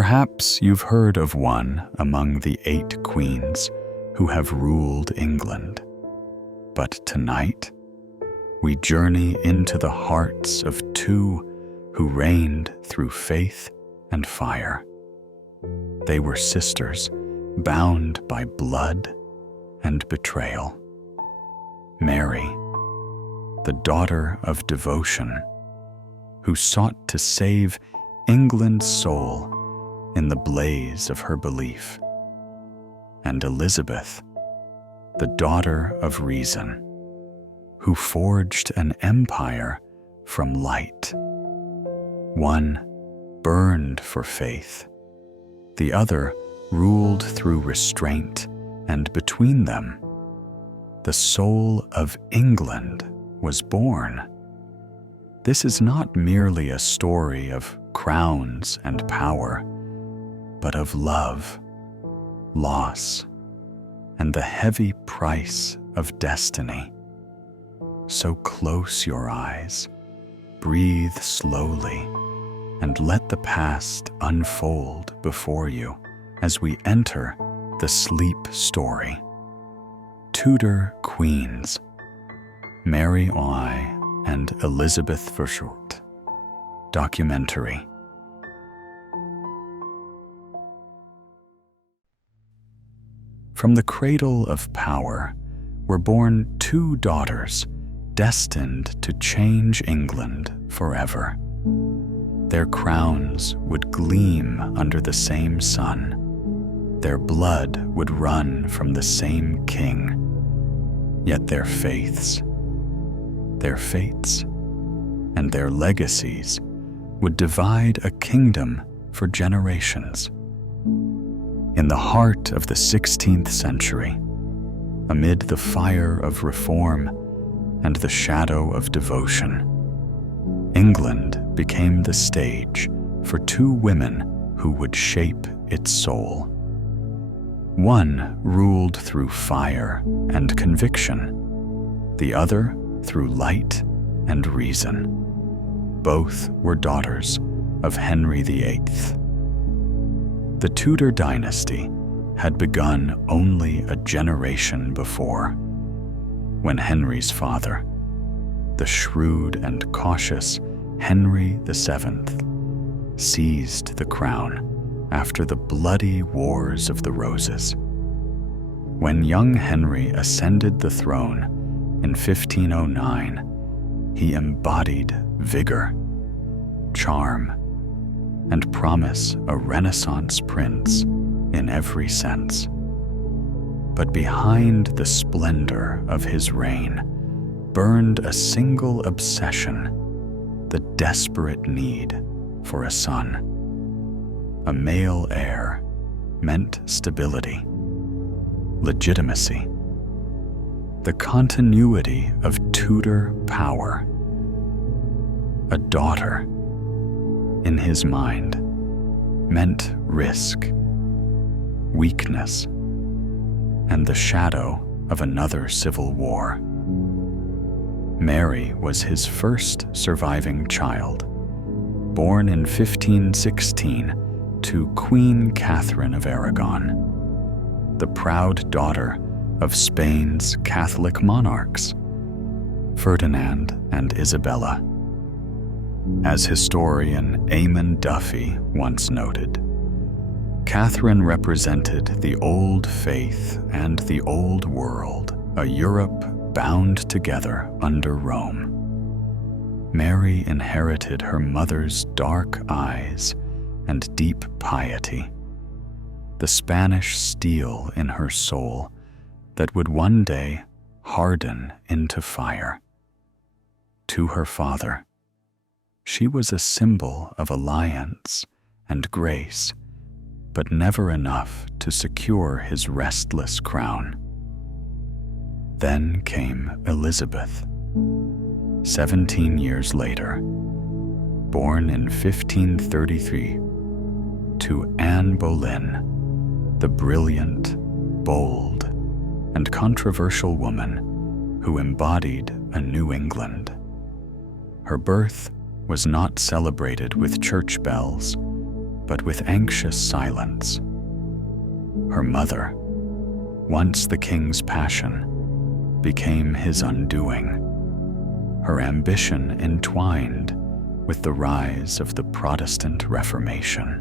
Perhaps you've heard of one among the 8 queens who have ruled England. But tonight, we journey into the hearts of 2 who reigned through faith and fire. They were sisters, bound by blood and betrayal. Mary, the daughter of devotion, who sought to save England's soul in the blaze of her belief. And Elizabeth, the daughter of reason, who forged an empire from light. One burned for faith, the other ruled through restraint, and between them, the soul of England was born. This is not merely a story of crowns and power, but of love, loss, and the heavy price of destiny. So close your eyes, breathe slowly, and let the past unfold before you as we enter the sleep story. Tudor Queens, Mary I and Elizabeth Verschoort. Documentary. From the cradle of power were born 2 daughters destined to change England forever. Their crowns would gleam under the same sun. Their blood would run from the same king. Yet their faiths, their fates, and their legacies would divide a kingdom for generations. In the heart of the 16th century, amid the fire of reform and the shadow of devotion, England became the stage for 2 women who would shape its soul. One ruled through fire and conviction, the other through light and reason. Both were daughters of Henry VIII. The Tudor dynasty had begun only a generation before, when Henry's father, the shrewd and cautious Henry VII, seized the crown after the bloody Wars of the Roses. When young Henry ascended the throne in 1509, he embodied vigor, charm, and promise a Renaissance prince in every sense. But behind the splendor of his reign burned a single obsession, the desperate need for a son. A male heir meant stability, legitimacy, the continuity of Tudor power. A daughter, in his mind, meant risk, weakness, and the shadow of another civil war. Mary was his first surviving child, born in 1516 to Queen Catherine of Aragon, the proud daughter of Spain's Catholic monarchs, Ferdinand and Isabella. As historian Eamon Duffy once noted, Catherine represented the old faith and the old world, a Europe bound together under Rome. Mary inherited her mother's dark eyes and deep piety, the Spanish steel in her soul that would one day harden into fire. To her father, she was a symbol of alliance and grace, but never enough to secure his restless crown. Then came Elizabeth, 17 years later, born in 1533 to Anne Boleyn, the brilliant, bold, and controversial woman who embodied a New England. Her birth was not celebrated with church bells, but with anxious silence. Her mother, once the king's passion, became his undoing, her ambition entwined with the rise of the Protestant Reformation.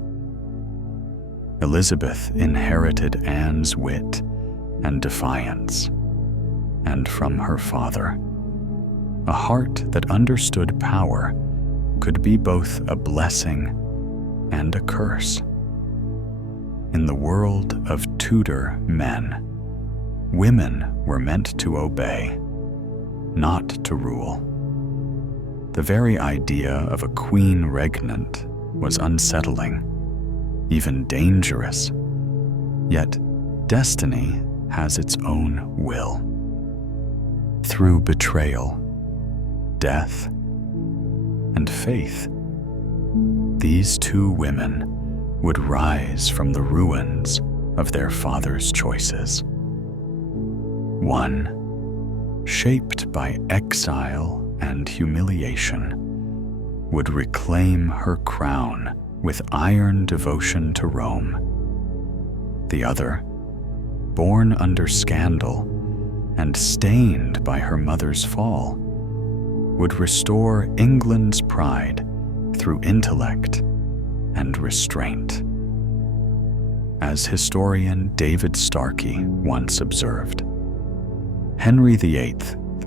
Elizabeth inherited Anne's wit and defiance, and from her father, a heart that understood power could be both a blessing and a curse. In the world of Tudor men, women were meant to obey, not to rule. The very idea of a queen regnant was unsettling, even dangerous, yet destiny has its own will. Through betrayal, death, and faith, these two women would rise from the ruins of their father's choices. One, shaped by exile and humiliation, would reclaim her crown with iron devotion to Rome. The other, born under scandal and stained by her mother's fall, would restore England's pride through intellect and restraint. As historian David Starkey once observed, Henry VIII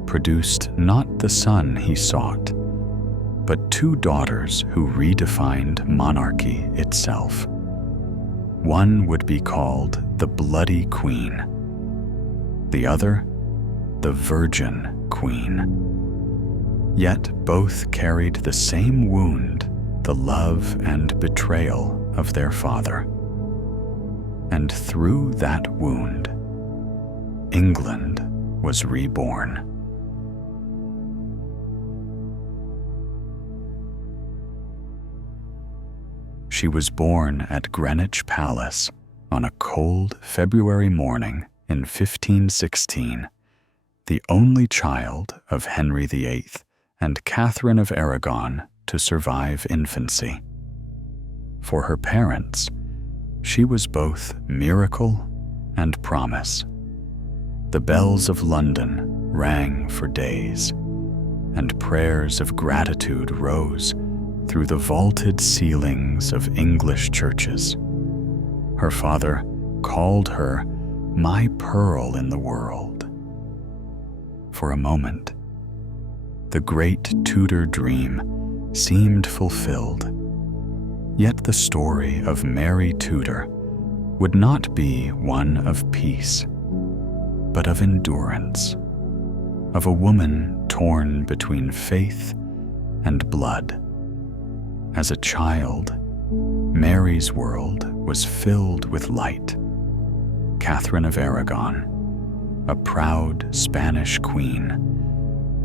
produced not the son he sought, but two daughters who redefined monarchy itself. One would be called the Bloody Queen, the other the Virgin Queen. Yet both carried the same wound, the love and betrayal of their father. And through that wound, England was reborn. She was born at Greenwich Palace on a cold February morning in 1516, the only child of Henry VIII and Catherine of Aragon to survive infancy. For her parents, she was both miracle and promise. The bells of London rang for days, and prayers of gratitude rose through the vaulted ceilings of English churches. Her father called her "my pearl in the world." For a moment, the great Tudor dream seemed fulfilled. Yet the story of Mary Tudor would not be one of peace, but of endurance, of a woman torn between faith and blood. As a child, Mary's world was filled with light. Catherine of Aragon, a proud Spanish queen,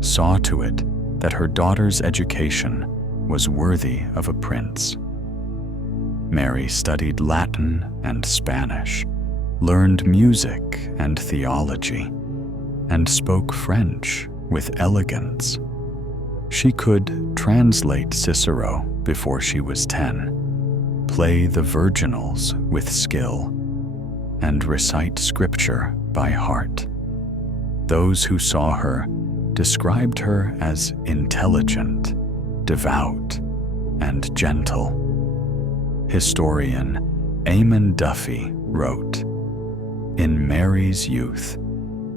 saw to it that her daughter's education was worthy of a prince. Mary studied Latin and Spanish, learned music and theology, and spoke French with elegance. She could translate Cicero before she was 10, play the virginals with skill, and recite scripture by heart. Those who saw her described her as intelligent, devout, and gentle. Historian Eamon Duffy wrote, "In Mary's youth,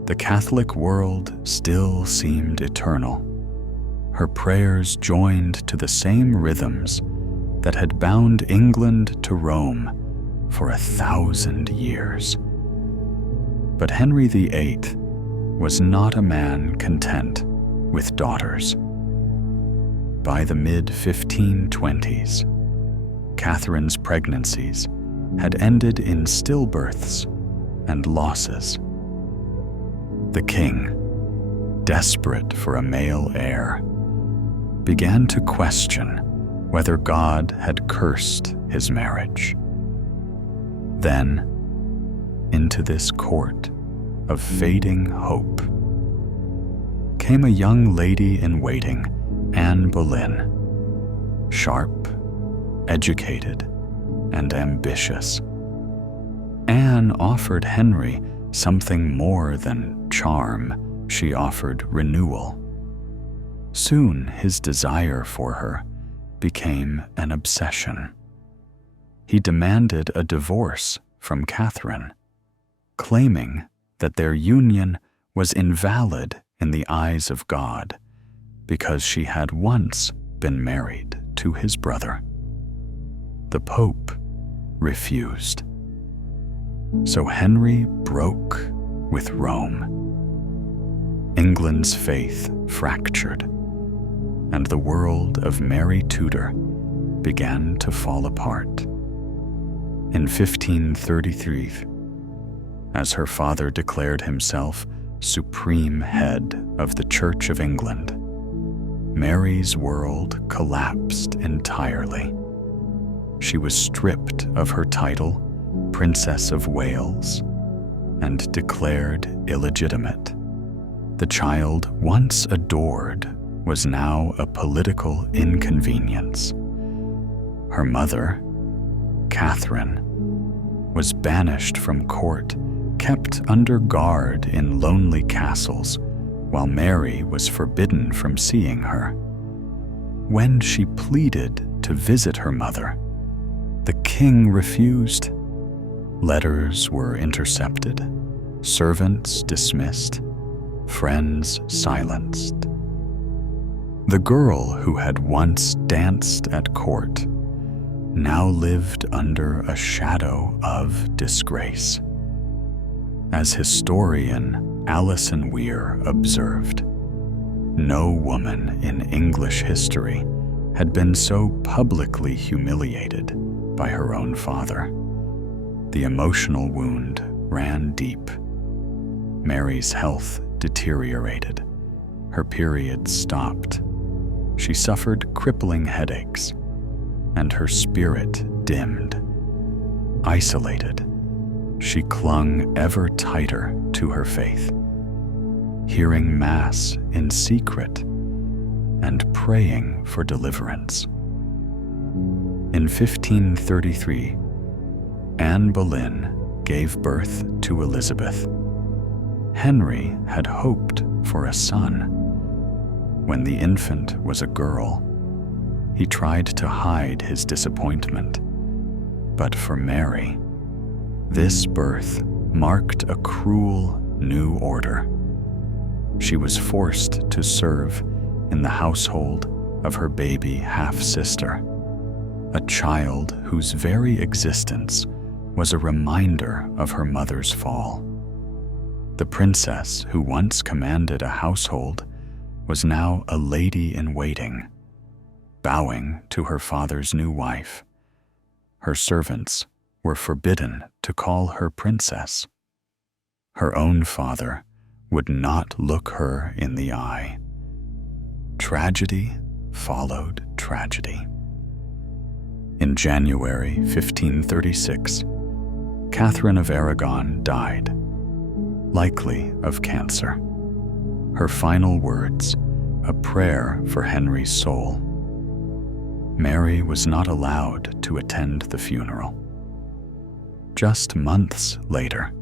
the Catholic world still seemed eternal. Her prayers joined to the same rhythms that had bound England to Rome for 1,000 years." But Henry VIII was not a man content with daughters. By the mid-1520s, Catherine's pregnancies had ended in stillbirths and losses. The king, desperate for a male heir, began to question whether God had cursed his marriage. Then, into this court of fading hope, came a young lady-in-waiting, Anne Boleyn, sharp, educated, and ambitious. Anne offered Henry something more than charm. She offered renewal. Soon his desire for her became an obsession. He demanded a divorce from Catherine, claiming that their union was invalid in the eyes of God because she had once been married to his brother. The Pope refused. So Henry broke with Rome. England's faith fractured, and the world of Mary Tudor began to fall apart. In 1533, as her father declared himself supreme head of the Church of England, Mary's world collapsed entirely. She was stripped of her title, Princess of Wales, and declared illegitimate. The child once adored was now a political inconvenience. Her mother, Catherine, was banished from court, kept under guard in lonely castles, while Mary was forbidden from seeing her. When she pleaded to visit her mother, the king refused. Letters were intercepted, servants dismissed, friends silenced. The girl who had once danced at court now lived under a shadow of disgrace. As historian Alison Weir observed, no woman in English history had been so publicly humiliated by her own father. The emotional wound ran deep. Mary's health deteriorated. Her periods stopped. She suffered crippling headaches, and her spirit dimmed. Isolated, she clung ever tighter to her faith, hearing Mass in secret and praying for deliverance. In 1533, Anne Boleyn gave birth to Elizabeth. Henry had hoped for a son. When the infant was a girl, he tried to hide his disappointment. But for Mary, this birth marked a cruel new order. She was forced to serve in the household of her baby half-sister, a child whose very existence was a reminder of her mother's fall. The princess who once commanded a household was now a lady-in-waiting, bowing to her father's new wife. Her servants were forbidden to call her princess. Her own father would not look her in the eye. Tragedy followed tragedy. In January 1536, Catherine of Aragon died, likely of cancer. Her final words, a prayer for Henry's soul. Mary was not allowed to attend the funeral. Just months later,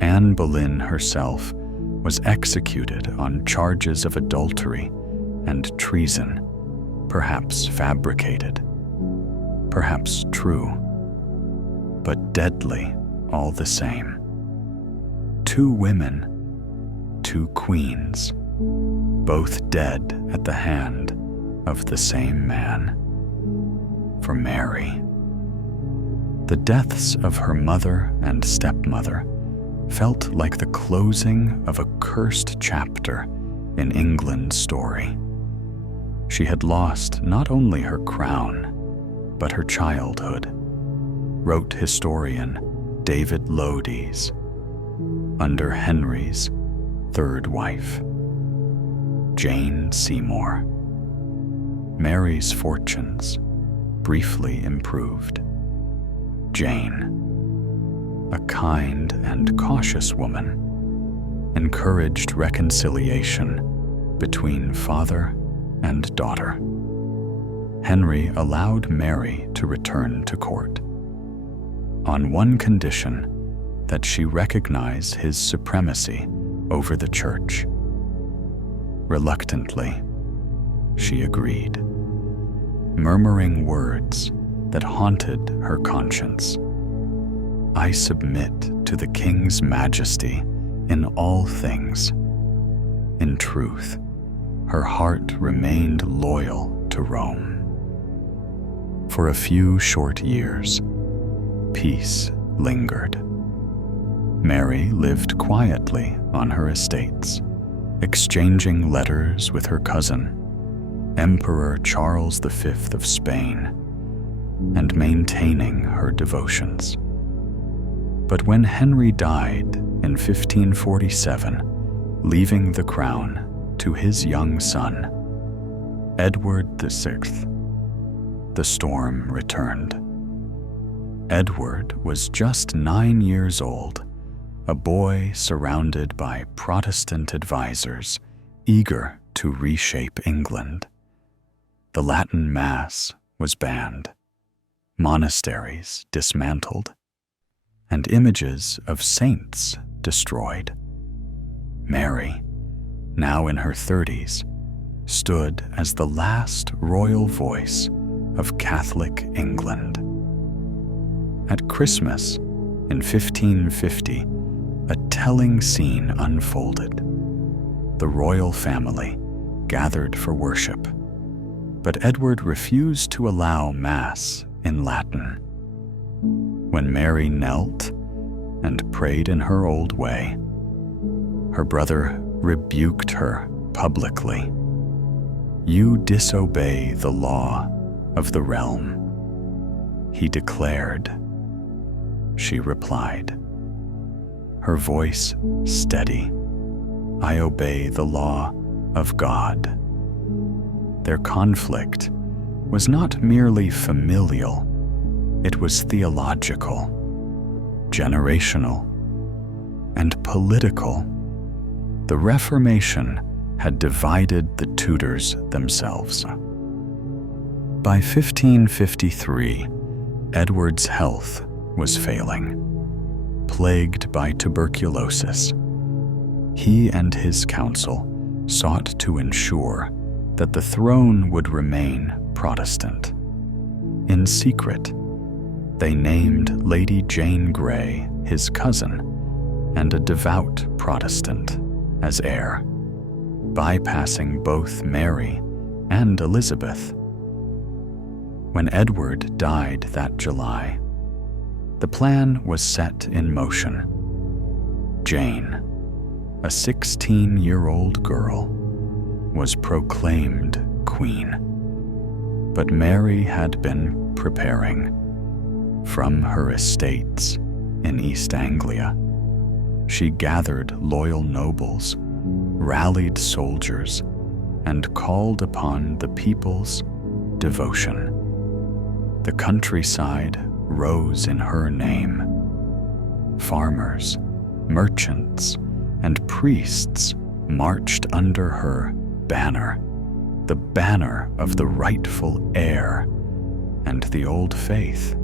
Anne Boleyn herself was executed on charges of adultery and treason, perhaps fabricated, perhaps true, but deadly all the same. 2 women, 2 queens, both dead at the hand of the same man. For Mary, the deaths of her mother and stepmother felt like the closing of a cursed chapter in England's story. She had lost not only her crown, but her childhood, wrote historian David Lodies, under Henry's 3rd wife, Jane Seymour. Mary's fortunes briefly improved. Jane, a kind and cautious woman, encouraged reconciliation between father and daughter. Henry allowed Mary to return to court, on one condition: that she recognize his supremacy over the church. Reluctantly, she agreed, murmuring words that haunted her conscience. "I submit to the king's majesty in all things." In truth, her heart remained loyal to Rome. For a few short years, peace lingered. Mary lived quietly on her estates, exchanging letters with her cousin, Emperor Charles V of Spain, and maintaining her devotions. But when Henry died in 1547, leaving the crown to his young son, Edward VI, the storm returned. Edward was just 9 years old, a boy surrounded by Protestant advisors eager to reshape England. The Latin Mass was banned, monasteries dismantled, and images of saints destroyed. Mary, now in her 30s, stood as the last royal voice of Catholic England. At Christmas in 1550, a telling scene unfolded. The royal family gathered for worship, but Edward refused to allow Mass in Latin. When Mary knelt and prayed in her old way, her brother rebuked her publicly. "You disobey the law of the realm," he declared. She replied, her voice steady, "I obey the law of God." Their conflict was not merely familial, it was theological, generational, and political. The Reformation had divided the Tudors themselves. By 1553, Edward's health was failing, plagued by tuberculosis. He and his council sought to ensure that the throne would remain Protestant. In secret, they named Lady Jane Grey, his cousin, and a devout Protestant, as heir, bypassing both Mary and Elizabeth. When Edward died that July, the plan was set in motion. Jane, a 16-year-old girl, was proclaimed queen. But Mary had been preparing. From her estates in East Anglia, she gathered loyal nobles, rallied soldiers, and called upon the people's devotion. The countryside rose in her name. Farmers, merchants, and priests marched under her banner, the banner of the rightful heir and the old faith.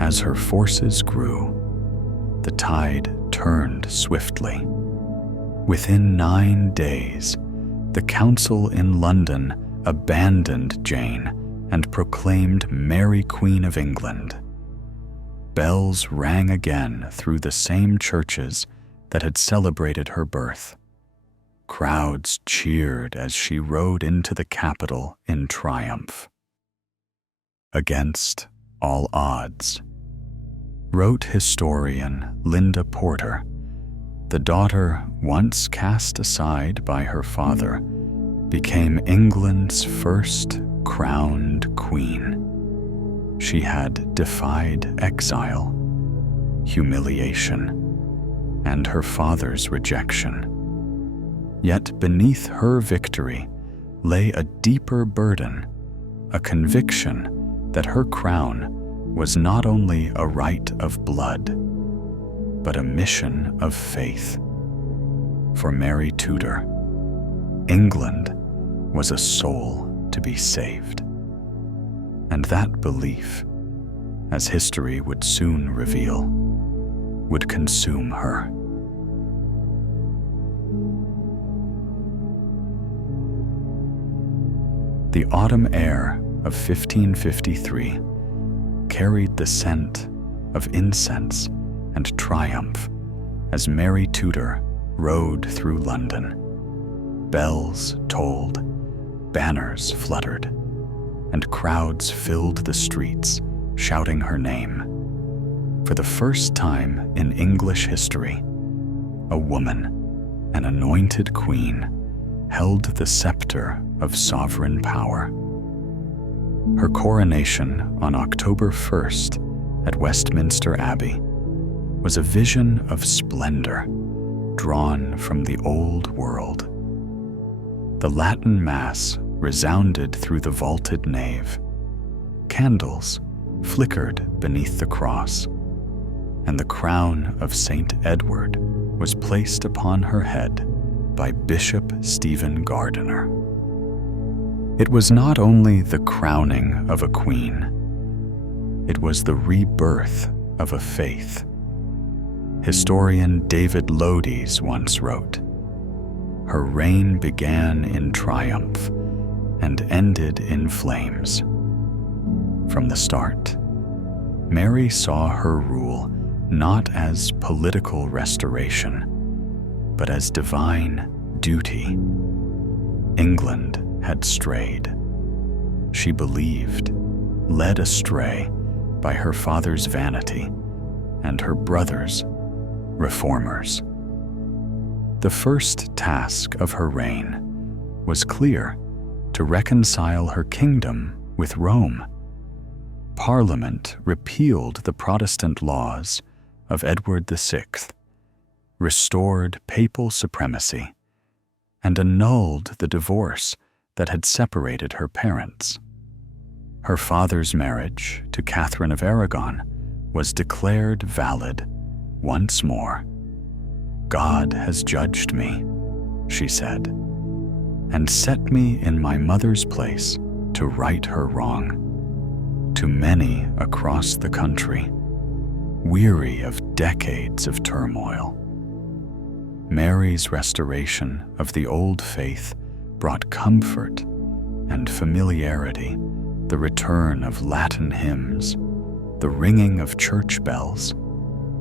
As her forces grew, the tide turned swiftly. Within 9 days, the council in London abandoned Jane and proclaimed Mary Queen of England. Bells rang again through the same churches that had celebrated her birth. Crowds cheered as she rode into the capital in triumph. Against all odds, wrote historian Linda Porter, the daughter once cast aside by her father became England's first crowned queen. She had defied exile, humiliation, and her father's rejection. Yet beneath her victory lay a deeper burden, a conviction that her crown was not only a right of blood, but a mission of faith. For Mary Tudor, England was a soul to be saved. And that belief, as history would soon reveal, would consume her. The autumn air of 1553 carried the scent of incense and triumph as Mary Tudor rode through London. Bells tolled, banners fluttered, and crowds filled the streets shouting her name. For the first time in English history, a woman, an anointed queen, held the scepter of sovereign power. Her coronation on October 1st at Westminster Abbey was a vision of splendor drawn from the old world. The Latin Mass resounded through the vaulted nave. Candles flickered beneath the cross, and the crown of St. Edward was placed upon her head by Bishop Stephen Gardiner. It was not only the crowning of a queen, it was the rebirth of a faith. Historian David Lodies once wrote, "Her reign began in triumph and ended in flames." From the start, Mary saw her rule not as political restoration, but as divine duty. England had strayed. She believed, led astray by her father's vanity and her brother's reformers. The first task of her reign was clear: to reconcile her kingdom with Rome. Parliament repealed the Protestant laws of Edward VI, restored papal supremacy, and annulled the divorce that had separated her parents. Her father's marriage to Catherine of Aragon was declared valid once more. "God has judged me," she said, "and set me in my mother's place to right her wrong." To many across the country, weary of decades of turmoil, Mary's restoration of the old faith brought comfort and familiarity, the return of Latin hymns, the ringing of church bells,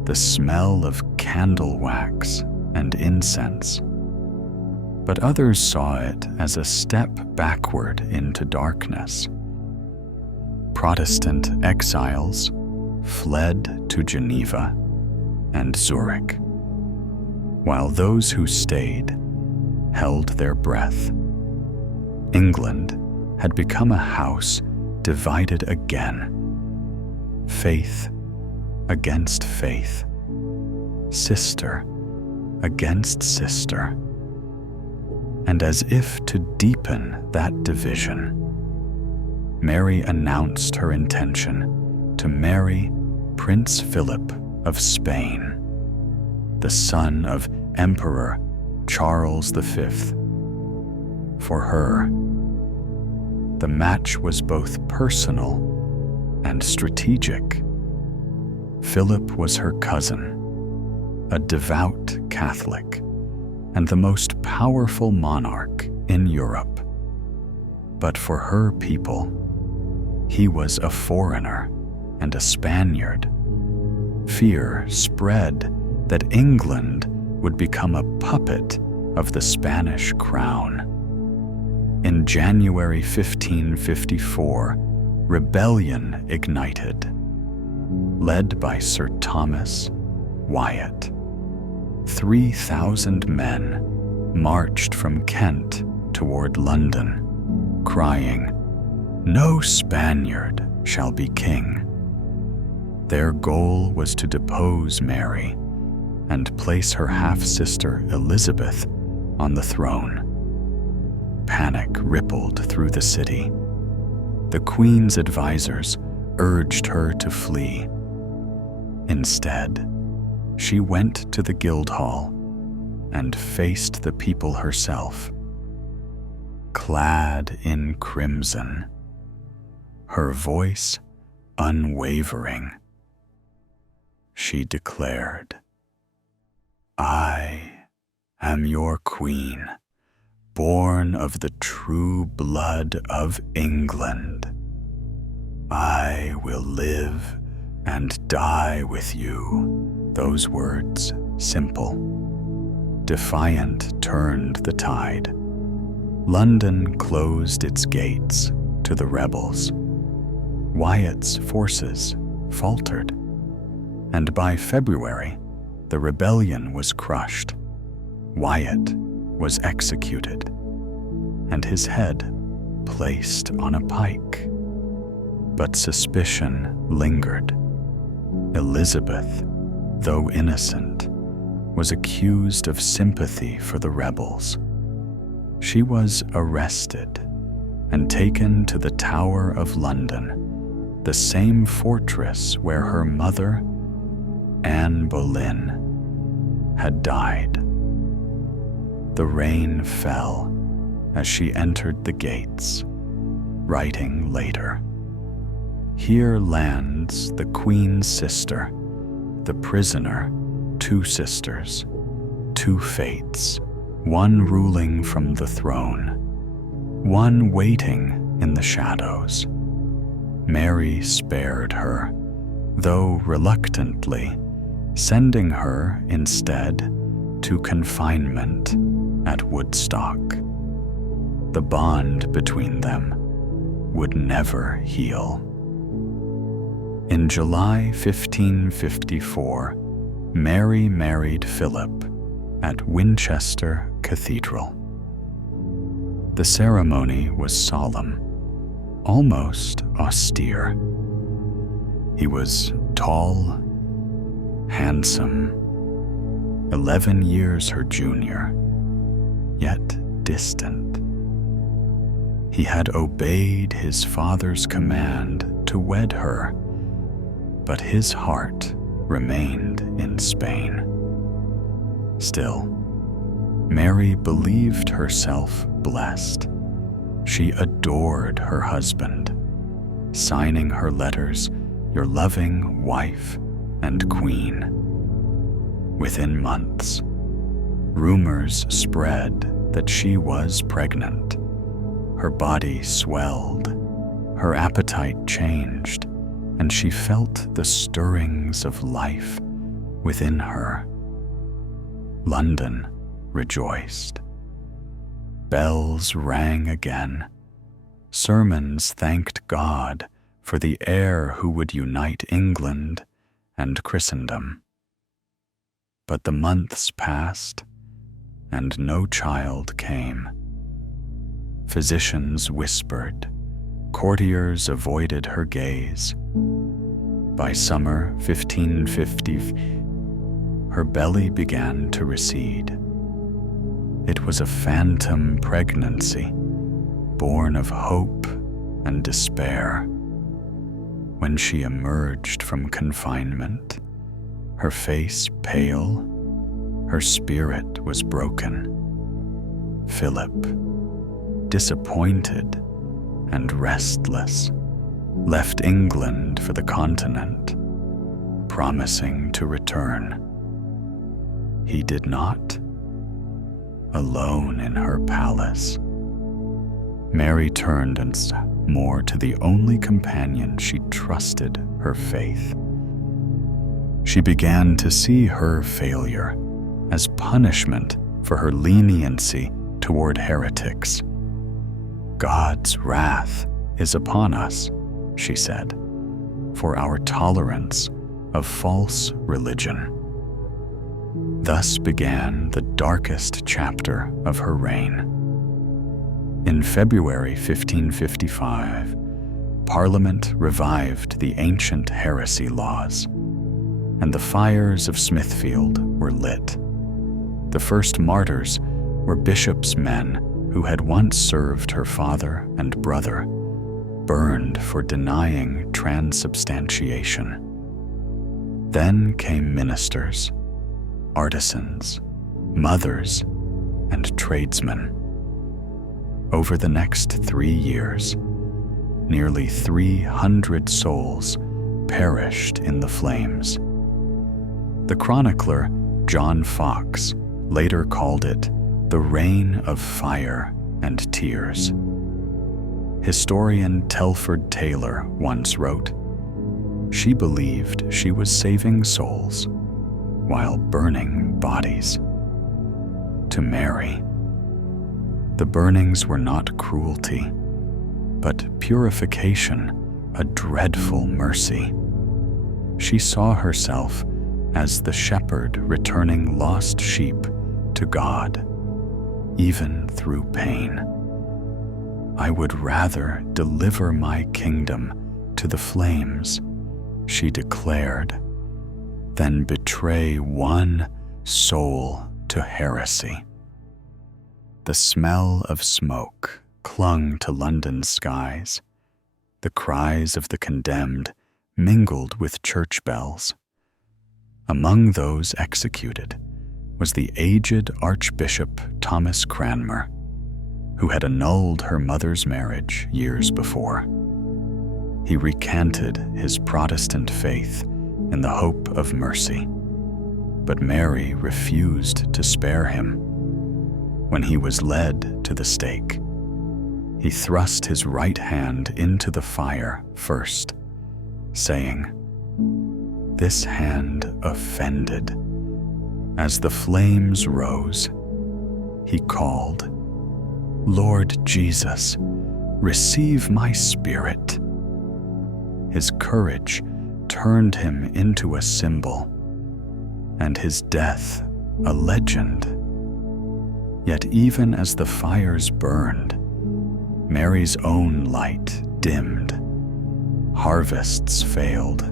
the smell of candle wax and incense. But others saw it as a step backward into darkness. Protestant exiles fled to Geneva and Zurich, while those who stayed held their breath. England had become a house divided again. Faith against faith, sister against sister. And as if to deepen that division, Mary announced her intention to marry Prince Philip of Spain, the son of Emperor Charles V. For her, the match was both personal and strategic. Philip was her cousin, a devout Catholic, and the most powerful monarch in Europe. But for her people, he was a foreigner and a Spaniard. Fear spread that England would become a puppet of the Spanish crown. In January 1554, rebellion ignited, led by Sir Thomas Wyatt. 3,000 men marched from Kent toward London, crying, "No Spaniard shall be king." Their goal was to depose Mary and place her half-sister Elizabeth on the throne. Panic rippled through the city. The Queen's advisors urged her to flee. Instead, she went to the Guildhall and faced the people herself. Clad in crimson, her voice unwavering. She declared, "I am your queen, born of the true blood of England. I will live and die with you." Those words, simple, defiant, turned the tide. London closed its gates to the rebels. Wyatt's forces faltered, and by February, the rebellion was crushed. Wyatt was executed, and his head placed on a pike. But suspicion lingered. Elizabeth, though innocent, was accused of sympathy for the rebels. She was arrested and taken to the Tower of London, the same fortress where her mother, Anne Boleyn, had died. The rain fell as she entered the gates, writing later, "Here lands the Queen's sister, the prisoner, two sisters, two fates, one ruling from the throne, one waiting in the shadows. Mary spared her, though reluctantly, sending her instead to confinement at Woodstock. The bond between them would never heal." In July 1554, Mary married Philip at Winchester Cathedral. The ceremony was solemn, almost austere. He was tall, handsome, 11 years her junior, yet distant. He had obeyed his father's command to wed her, but his heart remained in Spain. Still, Mary believed herself blessed. She adored her husband, signing her letters, "Your loving wife and queen." Within months, rumors spread that she was pregnant. Her body swelled, her appetite changed, and she felt the stirrings of life within her. London rejoiced. Bells rang again. Sermons thanked God for the heir who would unite England and Christendom. But the months passed, and no child came. Physicians whispered, courtiers avoided her gaze. By summer 1550, her belly began to recede. It was a phantom pregnancy, born of hope and despair. When she emerged from confinement, her face pale, her spirit was broken. Philip, disappointed and restless, left England for the continent, promising to return. He did not. Alone in her palace, Mary turned and more to the only companion she trusted, her faith. She began to see her failure as punishment for her leniency toward heretics. "God's wrath is upon us," she said, "for our tolerance of false religion." Thus began the darkest chapter of her reign. In February 1555, Parliament revived the ancient heresy laws, and the fires of Smithfield were lit. The first martyrs were bishops' men who had once served her father and brother, burned for denying transubstantiation. Then came ministers, artisans, mothers, and tradesmen. Over the next 3 years, nearly 300 souls perished in the flames. The chronicler John Fox later called it the reign of fire and tears. Historian Telford Taylor once wrote, "She believed she was saving souls while burning bodies." To Mary, the burnings were not cruelty, but purification, a dreadful mercy. She saw herself as the shepherd returning lost sheep to God, even through pain. "I would rather deliver my kingdom to the flames," she declared, "than betray one soul to heresy." The smell of smoke clung to London's skies. The cries of the condemned mingled with church bells. Among those executed was the aged Archbishop Thomas Cranmer, who had annulled her mother's marriage years before. He recanted his Protestant faith in the hope of mercy, but Mary refused to spare him. When he was led to the stake, he thrust his right hand into the fire first, saying, "This hand offended." As the flames rose, he called, "Lord Jesus, receive my spirit." His courage turned him into a symbol, and his death a legend. Yet even as the fires burned, Mary's own light dimmed. Harvests failed,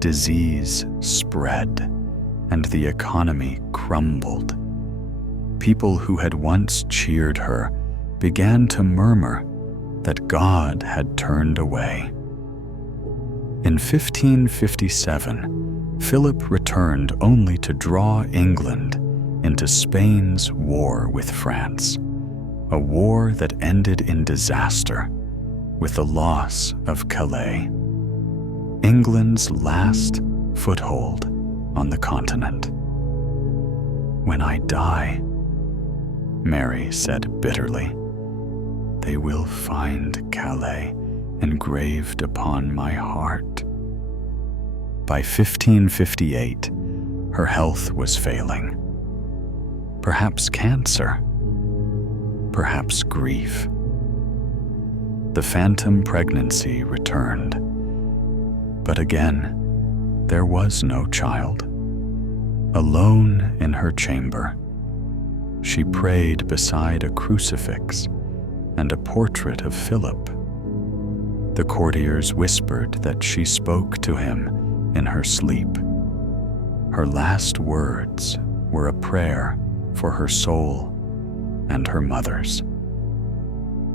disease spread, and the economy crumbled. People who had once cheered her began to murmur that God had turned away. In 1557, Philip returned only to draw England into Spain's war with France, a war that ended in disaster with the loss of Calais, England's last foothold on the continent. "When I die," Mary said bitterly, "they will find Calais engraved upon my heart." By 1558, her health was failing. Perhaps cancer, perhaps grief. The phantom pregnancy returned, but again, there was no child. Alone in her chamber, she prayed beside a crucifix and a portrait of Philip. The courtiers whispered that she spoke to him in her sleep. Her last words were a prayer for her soul and her mother's.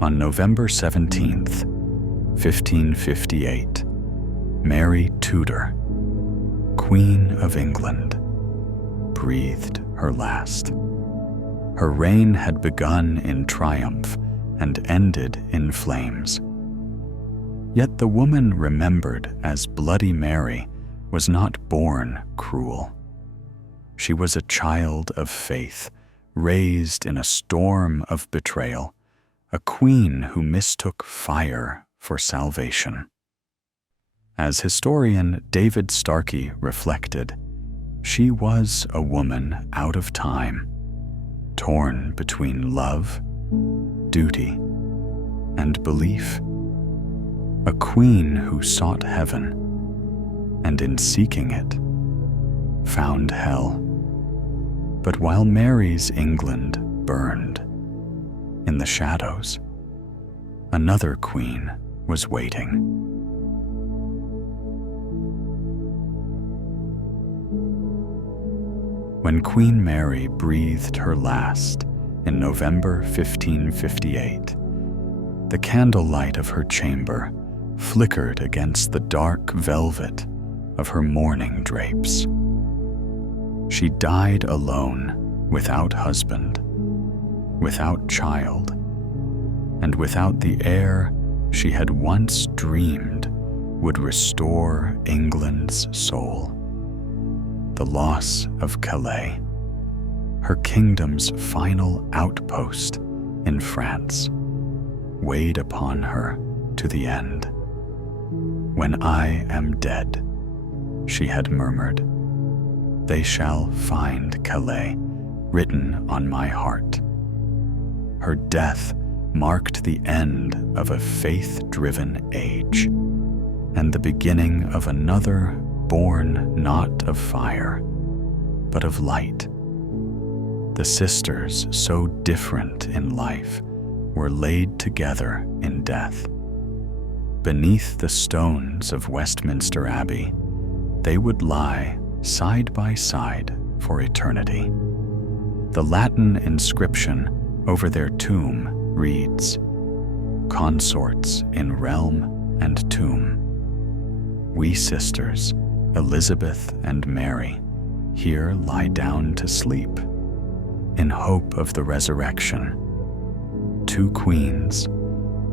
On November 17th, 1558, Mary Tudor, Queen of England, breathed her last. Her reign had begun in triumph and ended in flames. Yet the woman remembered as Bloody Mary was not born cruel. She was a child of faith, raised in a storm of betrayal, a queen who mistook fire for salvation. As historian David Starkey reflected, she was a woman out of time, torn between love, duty, and belief. A queen who sought heaven, and in seeking it, found hell. But while Mary's England burned, in the shadows, another queen was waiting. When Queen Mary breathed her last in November 1558, the candlelight of her chamber flickered against the dark velvet of her mourning drapes. She died alone, without husband, without child, and without the heir she had once dreamed would restore England's soul. The loss of Calais, her kingdom's final outpost in France, weighed upon her to the end. "When I am dead," she had murmured, "they shall find Calais written on my heart." Her death marked the end of a faith-driven age and the beginning of another born not of fire, but of light. The sisters, so different in life, were laid together in death. Beneath the stones of Westminster Abbey, they would lie side by side for eternity. The Latin inscription over their tomb reads, "Consorts in realm and tomb. We sisters, Elizabeth and Mary, here lie down to sleep, in hope of the resurrection. Two queens,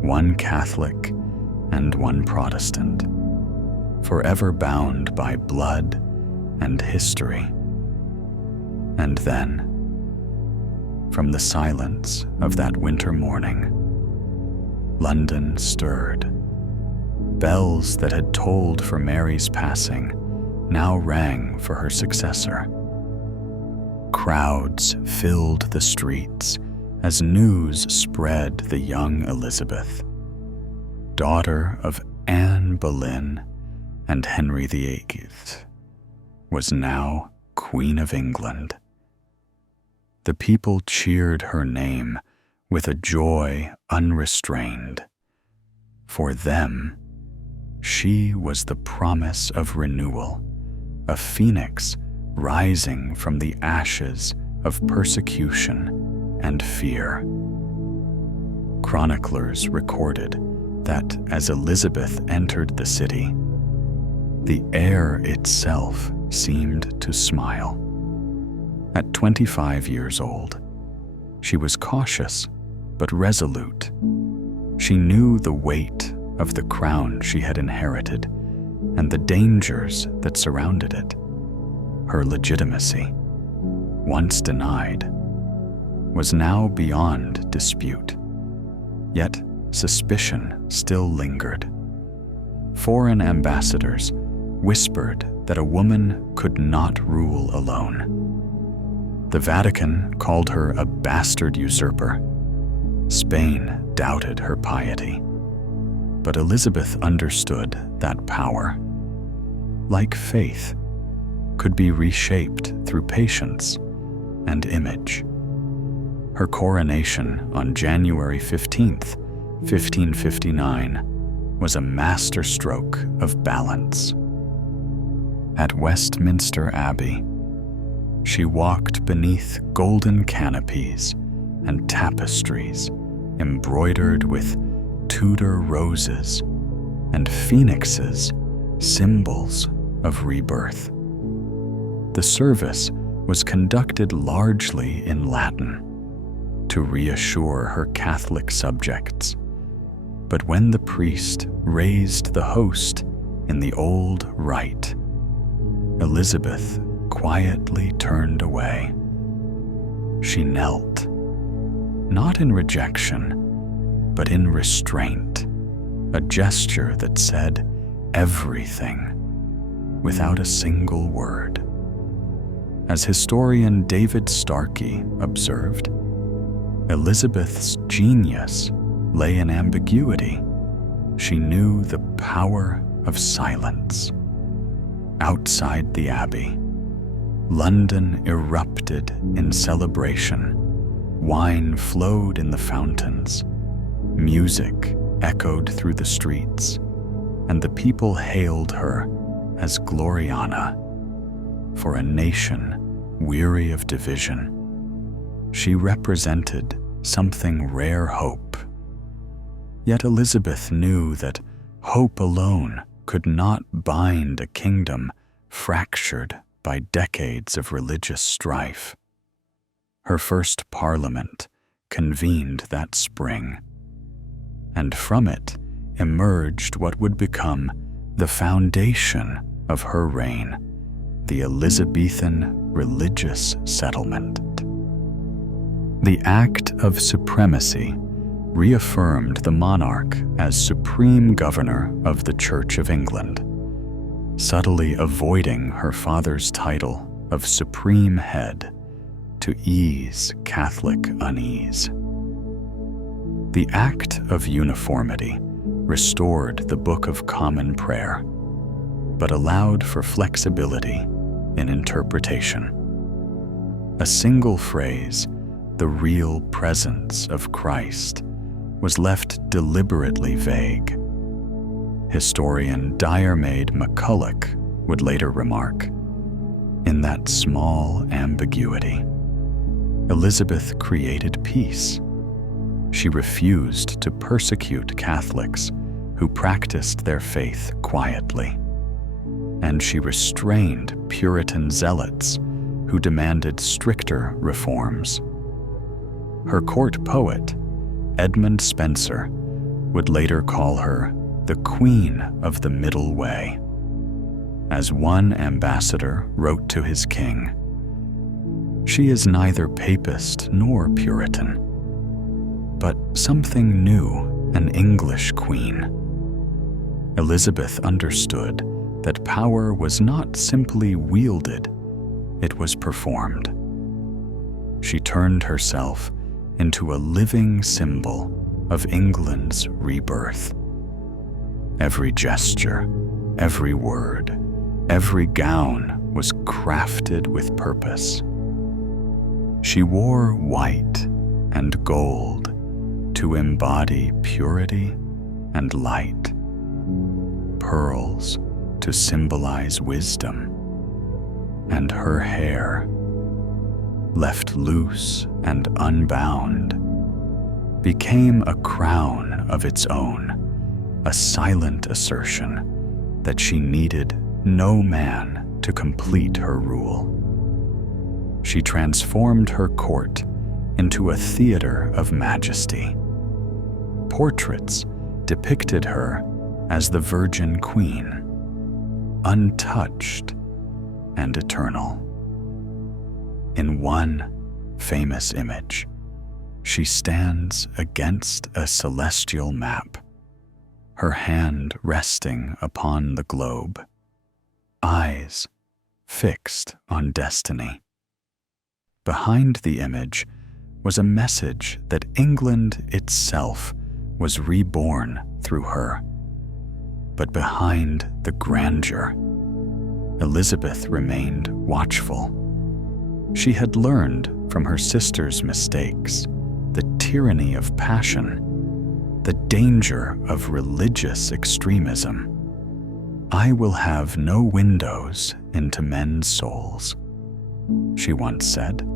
one Catholic and one Protestant, forever bound by blood and history." And then, from the silence of that winter morning, London stirred. Bells that had tolled for Mary's passing now rang for her successor. Crowds filled the streets as news spread the young Elizabeth, daughter of Anne Boleyn and Henry VIII, was now Queen of England. The people cheered her name with a joy unrestrained. For them, she was the promise of renewal, a phoenix rising from the ashes of persecution and fear. Chroniclers recorded that as Elizabeth entered the city, the air itself seemed to smile. At 25 years old, she was cautious but resolute. She knew the weight of the crown she had inherited and the dangers that surrounded it. Her legitimacy, once denied, was now beyond dispute. Yet suspicion still lingered. Foreign ambassadors whispered that a woman could not rule alone. The Vatican called her a bastard usurper. Spain doubted her piety. But Elizabeth understood that power, like faith, could be reshaped through patience and image. Her coronation on January 15th, 1559, was a masterstroke of balance. At Westminster Abbey, she walked beneath golden canopies and tapestries embroidered with Tudor roses and phoenixes, symbols of rebirth. The service was conducted largely in Latin to reassure her Catholic subjects. But when the priest raised the host in the old rite, Elizabeth quietly turned away. She knelt, not in rejection, but in restraint, a gesture that said everything without a single word. As historian David Starkey observed, Elizabeth's genius lay in ambiguity. She knew the power of silence. Outside the Abbey, London erupted in celebration. Wine flowed in the fountains. Music echoed through the streets, and the people hailed her as Gloriana. For a nation weary of division, she represented something rare hope. Yet Elizabeth knew that hope alone could not bind a kingdom fractured by decades of religious strife. Her first parliament convened that spring, and from it emerged what would become the foundation of her reign, the Elizabethan religious settlement. The Act of Supremacy reaffirmed the monarch as supreme governor of the Church of England, subtly avoiding her father's title of supreme head to ease Catholic unease. The Act of Uniformity restored the Book of Common Prayer, but allowed for flexibility in interpretation. A single phrase, "the real presence of Christ," was left deliberately vague. Historian Diarmaid MacCulloch would later remark, "In that small ambiguity, Elizabeth created peace. She refused to persecute Catholics who practiced their faith quietly, and she restrained Puritan zealots who demanded stricter reforms." Her court poet, Edmund Spenser, would later call her the Queen of the Middle Way. As one ambassador wrote to his king, "She is neither papist nor Puritan, but something new, an English queen." Elizabeth understood that power was not simply wielded, it was performed. She turned herself into a living symbol of England's rebirth. Every gesture, every word, every gown was crafted with purpose. She wore white and gold to embody purity and light, pearls to symbolize wisdom, and her hair, left loose and unbound, became a crown of its own, a silent assertion that she needed no man to complete her rule. She transformed her court into a theater of majesty. Portraits depicted her as the Virgin Queen, untouched and eternal. In one famous image, she stands against a celestial map, her hand resting upon the globe, eyes fixed on destiny. Behind the image was a message that England itself was reborn through her. But behind the grandeur, Elizabeth remained watchful. She had learned from her sister's mistakes the tyranny of passion, the danger of religious extremism. "I will have no windows into men's souls," she once said.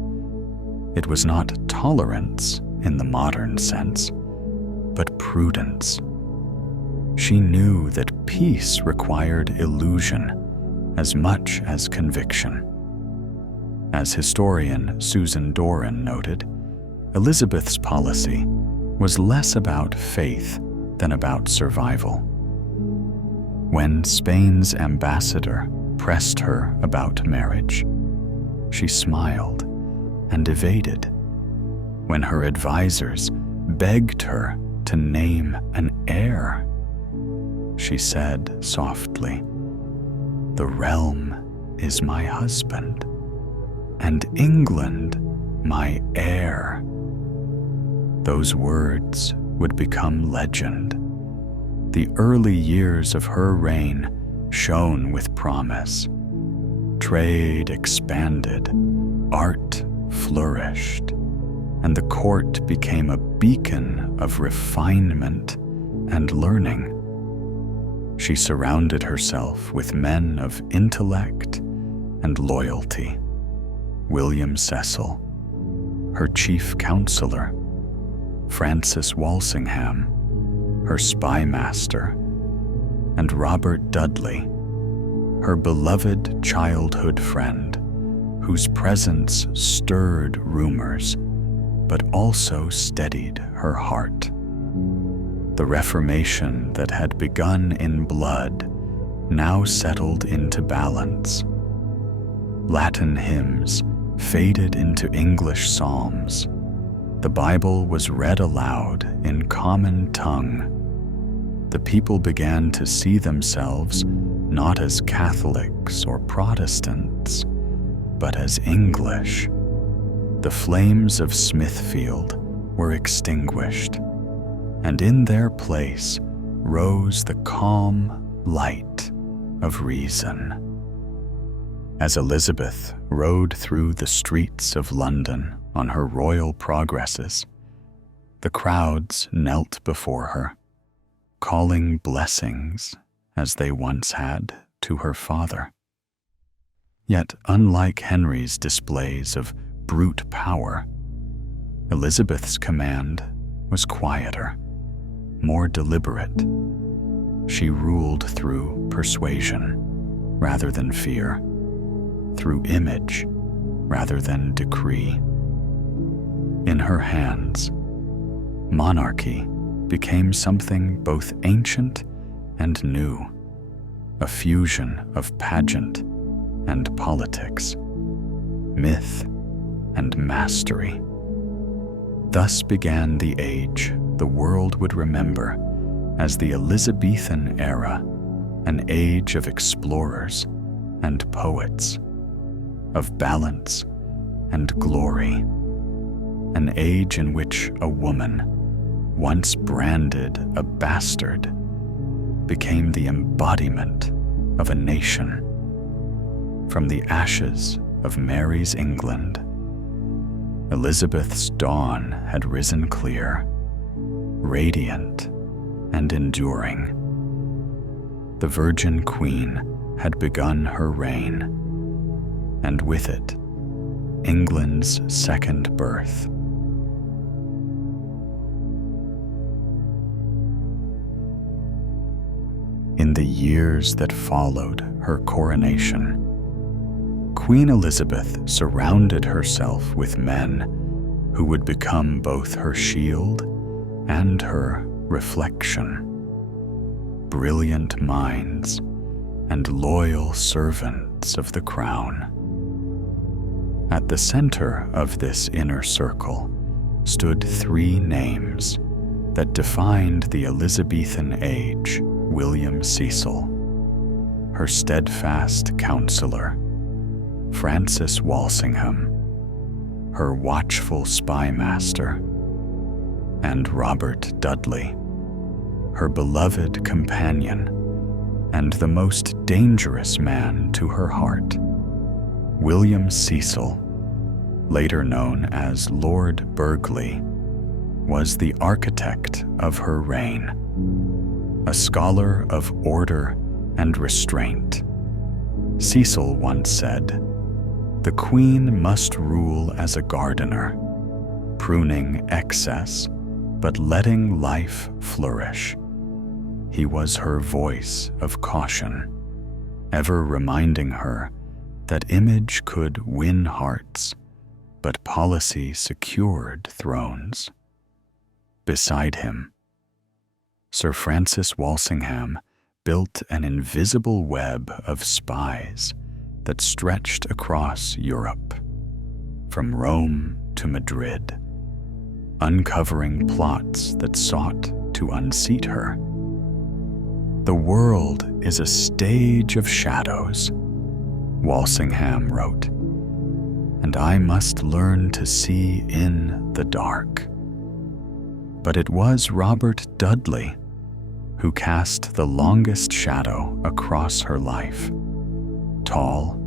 It was not tolerance in the modern sense, but prudence. She knew that peace required illusion as much as conviction. As historian Susan Doran noted, Elizabeth's policy was less about faith than about survival. When Spain's ambassador pressed her about marriage, she smiled and evaded. When her advisors begged her to name an heir, she said softly, "The realm is my husband, and England my heir." Those words would become legend. The early years of her reign shone with promise. Trade expanded, art flourished, and the court became a beacon of refinement and learning. She surrounded herself with men of intellect and loyalty. William Cecil, her chief counselor, Francis Walsingham, her spy master, and Robert Dudley, her beloved childhood friend, whose presence stirred rumors, but also steadied her heart. The Reformation that had begun in blood now settled into balance. Latin hymns faded into English psalms. The Bible was read aloud in common tongue. The people began to see themselves not as Catholics or Protestants, but as English. The flames of Smithfield were extinguished, and in their place rose the calm light of reason. As Elizabeth rode through the streets of London on her royal progresses, the crowds knelt before her, calling blessings as they once had to her father. Yet, unlike Henry's displays of brute power, Elizabeth's command was quieter, more deliberate. She ruled through persuasion rather than fear, through image rather than decree. In her hands, monarchy became something both ancient and new, a fusion of pageant and politics, myth and mastery. Thus began the age the world would remember as the Elizabethan era, an age of explorers and poets, of balance and glory, an age in which a woman, once branded a bastard, became the embodiment of a nation. From the ashes of Mary's England, Elizabeth's dawn had risen clear, radiant and enduring. The Virgin Queen had begun her reign, and with it, England's second birth. In the years that followed her coronation, Queen Elizabeth surrounded herself with men who would become both her shield and her reflection. Brilliant minds and loyal servants of the crown. At the center of this inner circle stood three names that defined the Elizabethan age: William Cecil, her steadfast counselor; Francis Walsingham, her watchful spy master; and Robert Dudley, her beloved companion and the most dangerous man to her heart. William Cecil, later known as Lord Burghley, was the architect of her reign, a scholar of order and restraint. Cecil once said, "The Queen must rule as a gardener, pruning excess, but letting life flourish." He was her voice of caution, ever reminding her that image could win hearts, but policy secured thrones. Beside him, Sir Francis Walsingham built an invisible web of spies that stretched across Europe, from Rome to Madrid, uncovering plots that sought to unseat her. "The world is a stage of shadows," Walsingham wrote, "and I must learn to see in the dark." But it was Robert Dudley who cast the longest shadow across her life. Tall,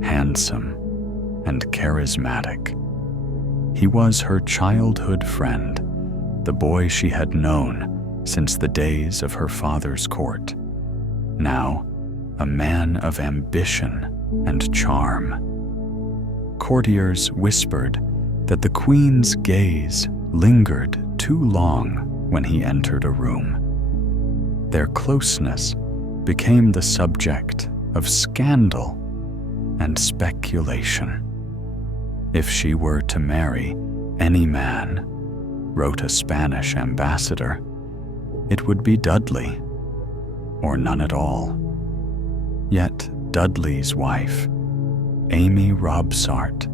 handsome, and charismatic, he was her childhood friend, the boy she had known since the days of her father's court, now a man of ambition and charm. Courtiers whispered that the Queen's gaze lingered too long when he entered a room. Their closeness became the subject of scandal and speculation. If she were to marry any man, wrote a Spanish ambassador, it would be Dudley, or none at all. Yet Dudley's wife, Amy Robsart,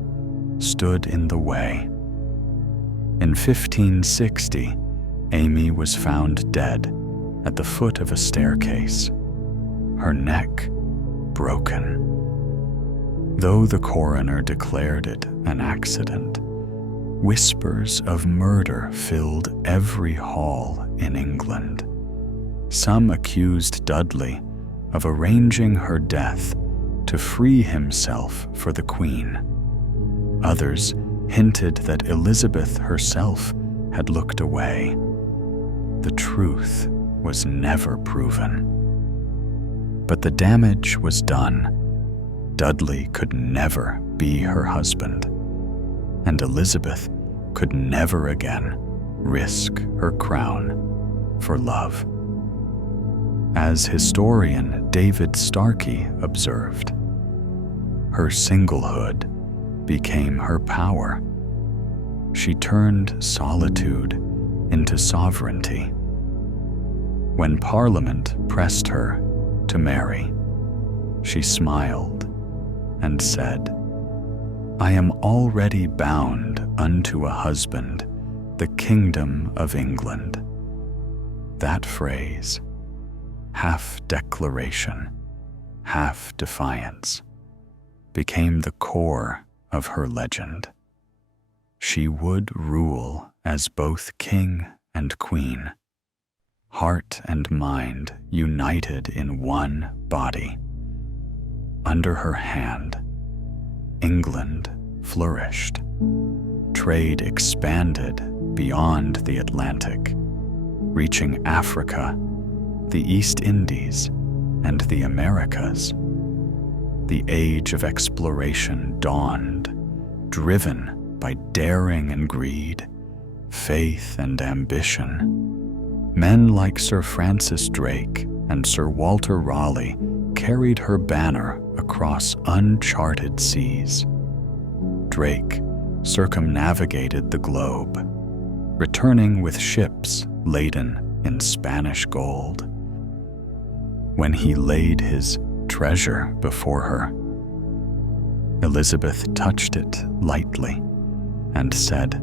stood in the way. In 1560, Amy was found dead at the foot of a staircase, her neck broken. Though the coroner declared it an accident, whispers of murder filled every hall in England. Some accused Dudley of arranging her death to free himself for the Queen. Others hinted that Elizabeth herself had looked away. The truth was never proven. But the damage was done. Dudley could never be her husband, and Elizabeth could never again risk her crown for love. As historian David Starkey observed, her singlehood became her power. She turned solitude into sovereignty. When Parliament pressed her to marry, she smiled and said, "I am already bound unto a husband, the kingdom of England." That phrase, half declaration, half defiance, became the core of her legend. She would rule as both king and queen, heart and mind united in one body. Under her hand, England flourished. Trade expanded beyond the Atlantic, reaching Africa, the East Indies, and the Americas. The age of exploration dawned, driven by daring and greed, faith and ambition. Men like Sir Francis Drake and Sir Walter Raleigh carried her banner across uncharted seas. Drake circumnavigated the globe, returning with ships laden in Spanish gold. When he laid his treasure before her, Elizabeth touched it lightly and said,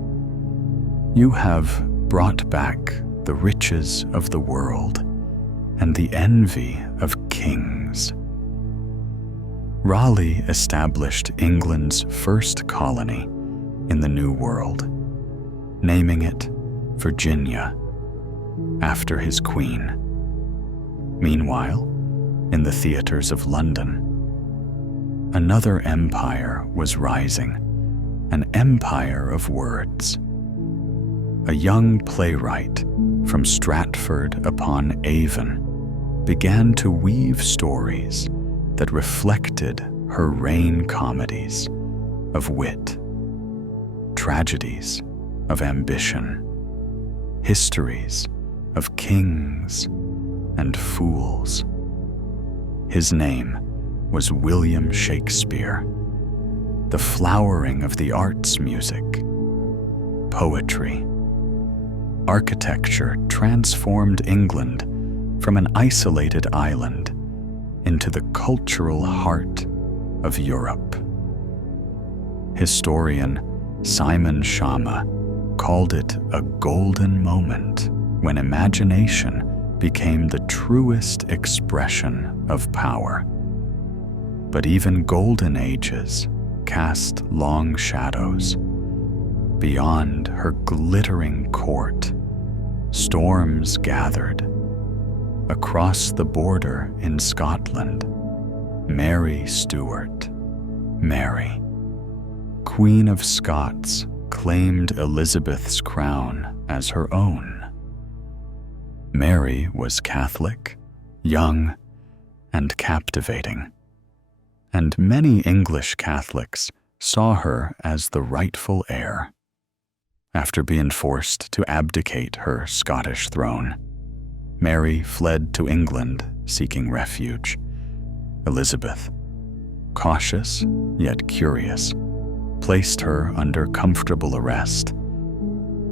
"You have brought back the riches of the world and the envy of kings." Raleigh established England's first colony in the New World, naming it Virginia, after his queen. Meanwhile, in the theaters of London, another empire was rising, an empire of words. A young playwright from Stratford-upon-Avon began to weave stories that reflected her reign comedies of wit, tragedies of ambition, histories of kings and fools. His name was William Shakespeare, the flowering of the arts music, poetry. Architecture transformed England from an isolated island into the cultural heart of Europe. Historian Simon Schama called it a golden moment when imagination became the truest expression of power. But even golden ages cast long shadows. Beyond her glittering court, storms gathered. Across the border in Scotland, Mary Stuart, Mary, Queen of Scots, claimed Elizabeth's crown as her own. Mary was Catholic, young, and captivating, and many English Catholics saw her as the rightful heir. After being forced to abdicate her Scottish throne, Mary fled to England seeking refuge. Elizabeth, cautious yet curious, placed her under comfortable arrest.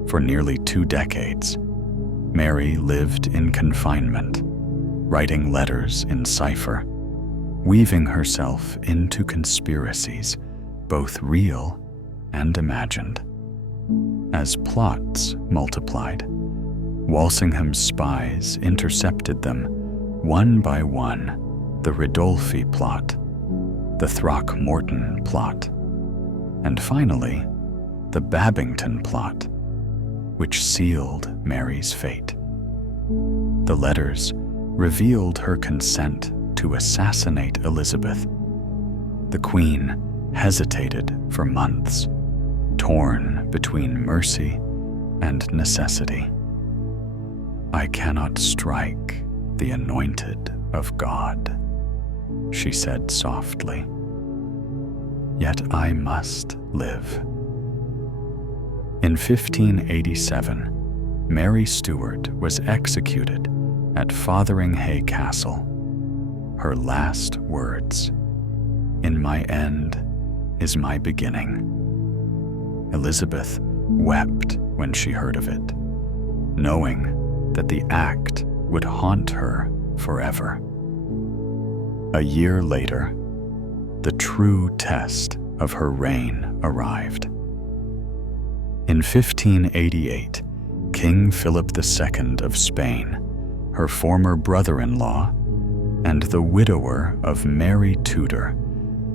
For nearly 2 decades, Mary lived in confinement, writing letters in cipher, weaving herself into conspiracies, both real and imagined. As plots multiplied, Walsingham's spies intercepted them one by one: the Ridolfi plot, the Throckmorton plot, and finally, the Babington plot, which sealed Mary's fate. The letters revealed her consent to assassinate Elizabeth. The Queen hesitated for months, torn between mercy and necessity. "I cannot strike the anointed of God," she said softly. "Yet I must live." In 1587, Mary Stuart was executed at Fotheringhay Castle. Her last words, "In my end is my beginning." Elizabeth wept when she heard of it, knowing that the act would haunt her forever. A year later, the true test of her reign arrived. In 1588, King Philip II of Spain, her former brother-in-law, and the widower of Mary Tudor,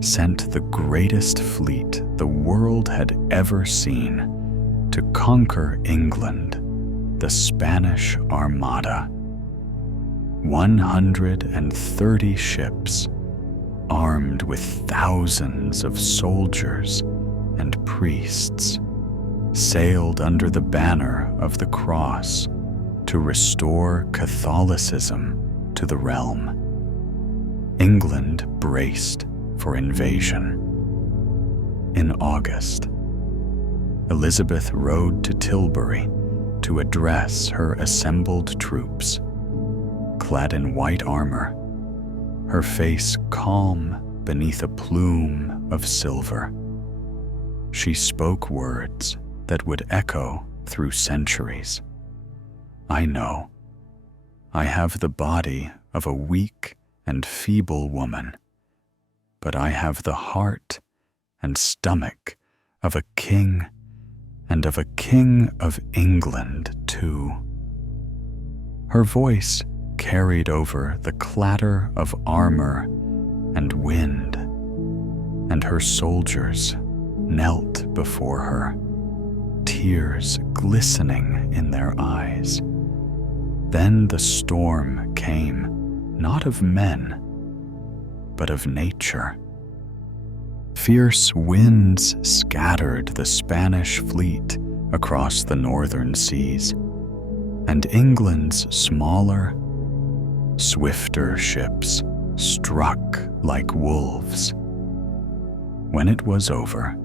sent the greatest fleet the world had ever seen to conquer England, the Spanish Armada. 130 ships, armed with thousands of soldiers and priests, sailed under the banner of the cross to restore Catholicism to the realm. England braced for invasion. In August, Elizabeth rode to Tilbury to address her assembled troops. Clad in white armor, her face calm beneath a plume of silver, she spoke words that would echo through centuries. "I know. I have the body of a weak and feeble woman, but I have the heart and stomach of a king, and of a king of England, too." Her voice carried over the clatter of armor and wind, and her soldiers knelt before her, tears glistening in their eyes. Then the storm came, not of men, but of nature. Fierce winds scattered the Spanish fleet across the northern seas, and England's smaller, swifter ships struck like wolves. When it was over,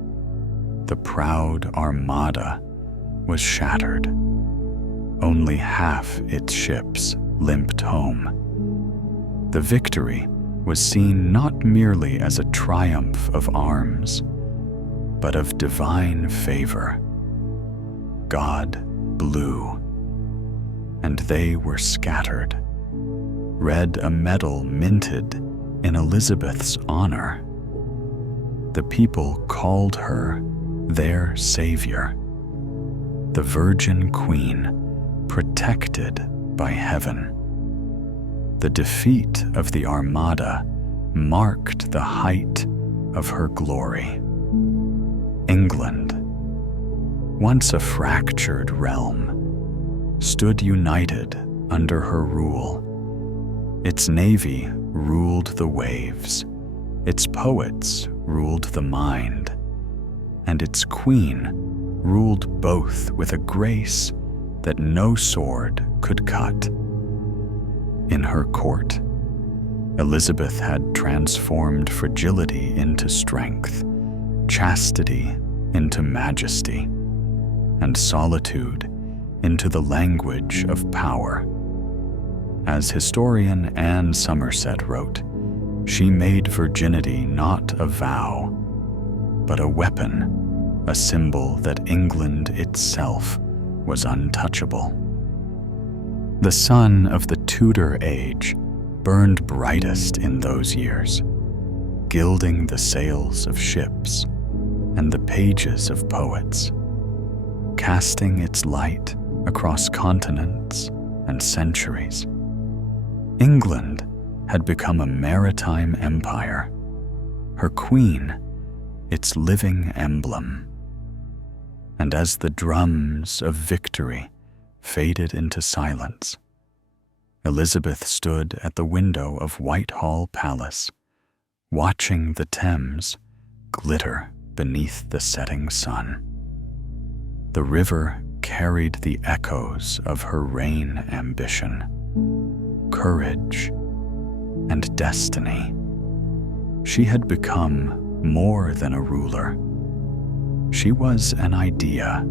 the proud Armada was shattered. Only half its ships limped home. The victory was seen not merely as a triumph of arms, but of divine favor. God blew, and they were scattered. Read a medal minted in Elizabeth's honor. The people called her their savior, the Virgin Queen, protected by heaven. The defeat of the Armada marked the height of her glory. England, once a fractured realm, stood united under her rule. Its navy ruled the waves, its poets ruled the mind, and its queen ruled both with a grace that no sword could cut. In her court, Elizabeth had transformed fragility into strength, chastity into majesty, and solitude into the language of power. As historian Anne Somerset wrote, she made virginity not a vow, but a weapon, a symbol that England itself was untouchable. The sun of the Tudor age burned brightest in those years, gilding the sails of ships and the pages of poets, casting its light across continents and centuries. England had become a maritime empire, her queen its living emblem. And as the drums of victory faded into silence, Elizabeth stood at the window of Whitehall Palace, watching the Thames glitter beneath the setting sun. The river carried the echoes of her reign ambition, courage, and destiny. She had become more than a ruler. She was an idea,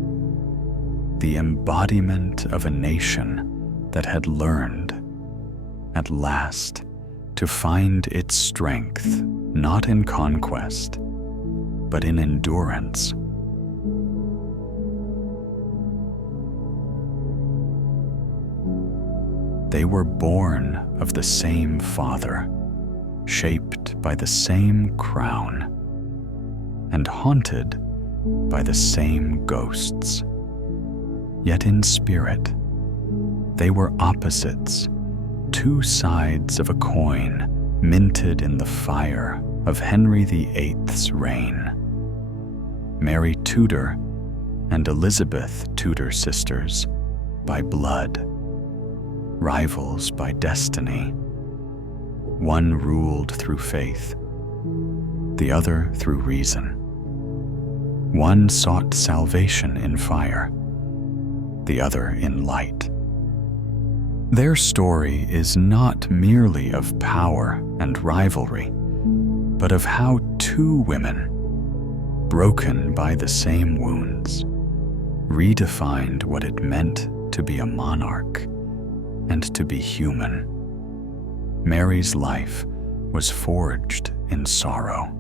the embodiment of a nation that had learned, at last, to find its strength not in conquest, but in endurance. They were born of the same father, shaped by the same crown, and haunted by the same ghosts. Yet in spirit, they were opposites, two sides of a coin minted in the fire of Henry VIII's reign. Mary Tudor and Elizabeth Tudor sisters by blood, rivals by destiny. One ruled through faith, the other through reason. One sought salvation in fire, the other in light. Their story is not merely of power and rivalry, but of how two women, broken by the same wounds, redefined what it meant to be a monarch and to be human. Mary's life was forged in sorrow.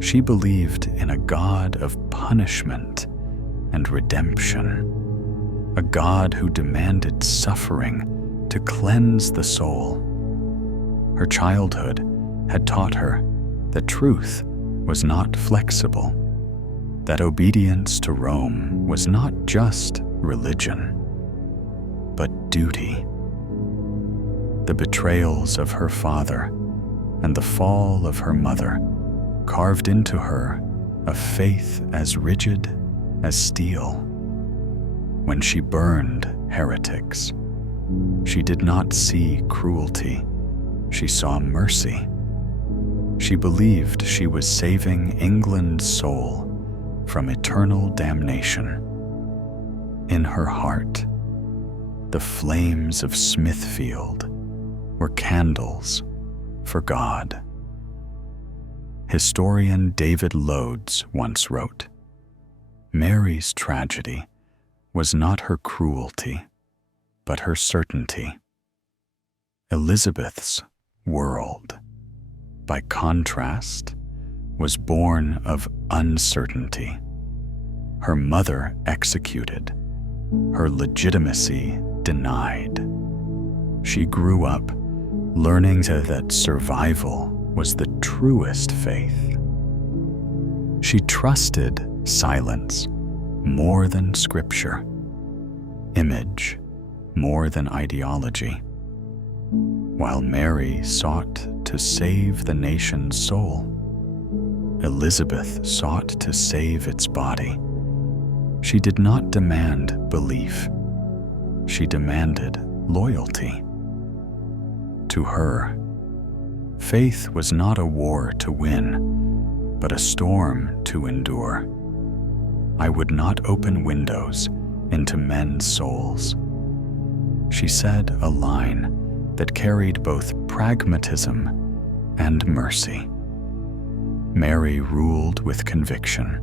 She believed in a God of punishment and redemption, a God who demanded suffering to cleanse the soul. Her childhood had taught her that truth was not flexible, that obedience to Rome was not just religion, but duty. The betrayals of her father and the fall of her mother carved into her a faith as rigid as steel. When she burned heretics, she did not see cruelty, she saw mercy. She believed she was saving England's soul from eternal damnation. In her heart, the flames of Smithfield were candles for God. Historian David Loades once wrote, "Mary's tragedy was not her cruelty, but her certainty." Elizabeth's world, by contrast, was born of uncertainty. Her mother executed, her legitimacy denied. She grew up learning that survival was the truest faith. She trusted silence more than scripture, image more than ideology. While Mary sought to save the nation's soul, Elizabeth sought to save its body. She did not demand belief. She demanded loyalty. To her, faith was not a war to win, but a storm to endure. "I would not open windows into men's souls." She said a line that carried both pragmatism and mercy. Mary ruled with conviction.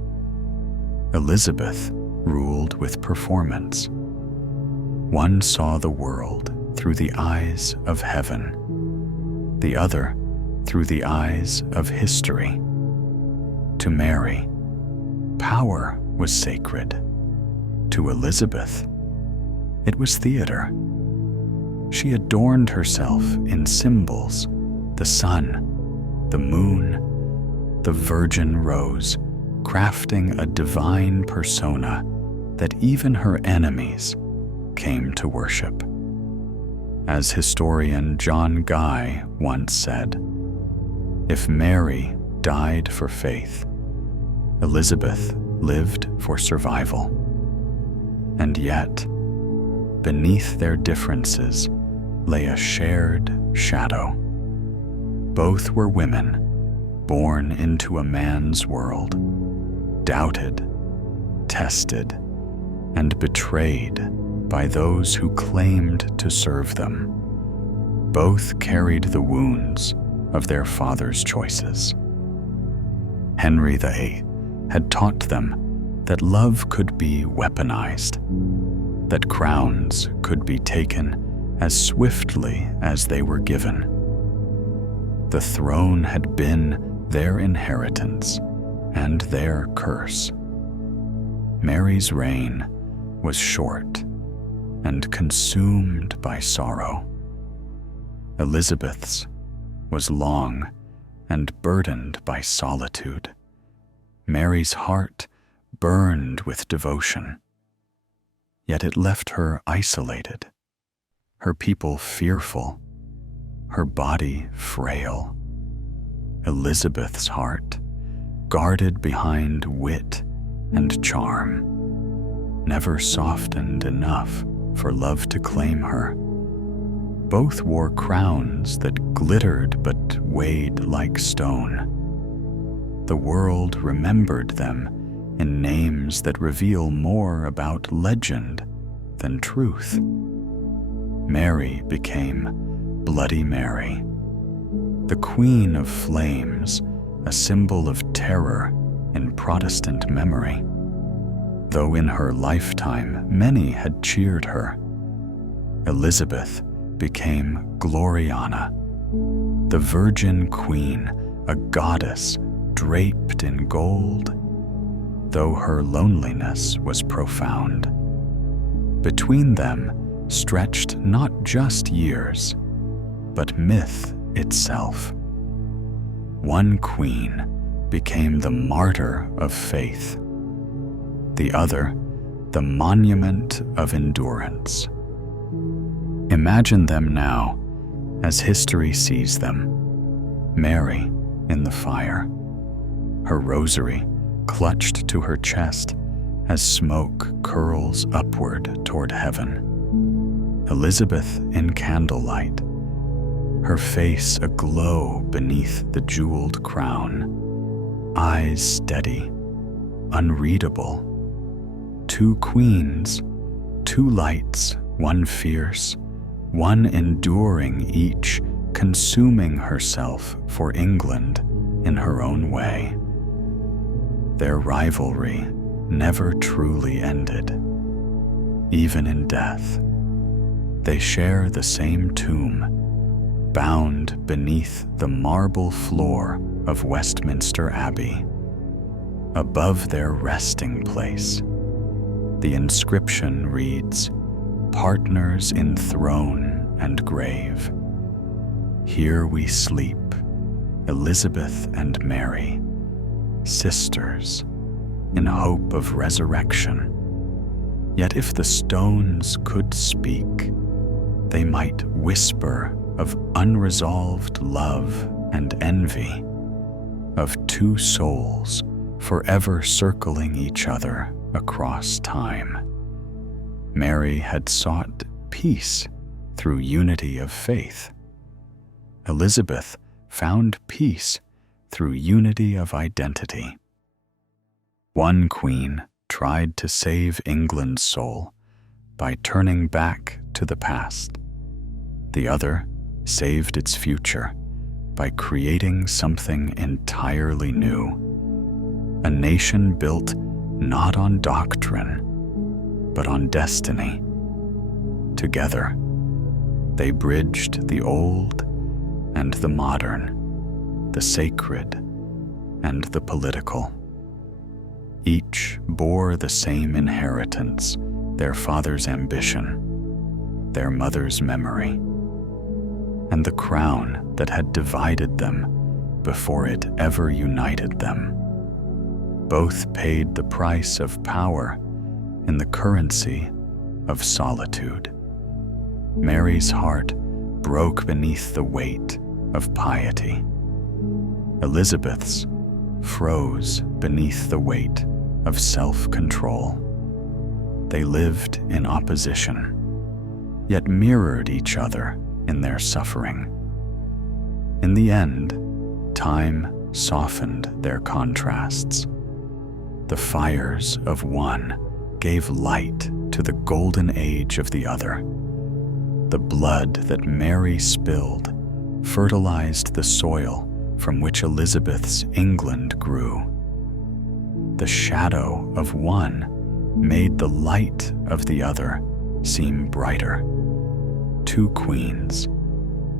Elizabeth ruled with performance. One saw the world through the eyes of heaven, the other through the eyes of history. To Mary, power was sacred. To Elizabeth, it was theater. She adorned herself in symbols: the sun, the moon, the virgin rose, crafting a divine persona that even her enemies came to worship. As historian John Guy once said, "If Mary died for faith, Elizabeth lived for survival." And yet, beneath their differences lay a shared shadow. Both were women, born into a man's world, doubted, tested, and betrayed by those who claimed to serve them. Both carried the wounds of their father's choices. Henry VIII had taught them that love could be weaponized, that crowns could be taken as swiftly as they were given. The throne had been their inheritance and their curse. Mary's reign was short and consumed by sorrow. Elizabeth's was long and burdened by solitude. Mary's heart burned with devotion, yet it left her isolated, her people fearful, her body frail. Elizabeth's heart, guarded behind wit and charm, never softened enough for love to claim her. Both wore crowns that glittered but weighed like stone. The world remembered them in names that reveal more about legend than truth. Mary became Bloody Mary, the Queen of Flames, a symbol of terror in Protestant memory. Though in her lifetime many had cheered her, Elizabeth became Gloriana, the Virgin Queen, a goddess draped in gold, though her loneliness was profound. Between them stretched not just years, but myth itself. One queen became the martyr of faith, the other the monument of endurance. Imagine them now as history sees them. Mary in the fire, her rosary clutched to her chest as smoke curls upward toward heaven. Elizabeth in candlelight, her face aglow beneath the jeweled crown, eyes steady, unreadable. Two queens, two lights, one fierce, one enduring, each consuming herself for England in her own way. Their rivalry never truly ended. Even in death, they share the same tomb, bound beneath the marble floor of Westminster Abbey. Above their resting place, the inscription reads, "Partners in throne and grave. Here we sleep, Elizabeth and Mary, sisters, in hope of resurrection. Yet if the stones could speak, they might whisper of unresolved love and envy, of two souls forever circling each other across time." Mary had sought peace through unity of faith. Elizabeth found peace through unity of identity. One queen tried to save England's soul by turning back to the past. The other saved its future by creating something entirely new. A nation built not on doctrine, but on destiny. Together, they bridged the old and the modern, the sacred and the political. Each bore the same inheritance, their father's ambition. their mother's memory, and the crown that had divided them before it ever united them. Both paid the price of power in the currency of solitude. Mary's heart broke beneath the weight of piety. Elizabeth's froze beneath the weight of self-control. They lived in opposition, yet mirrored each other in their suffering. In the end, time softened their contrasts. The fires of one gave light to the golden age of the other. The blood that Mary spilled fertilized the soil from which Elizabeth's England grew. The shadow of one made the light of the other seem brighter. Two queens,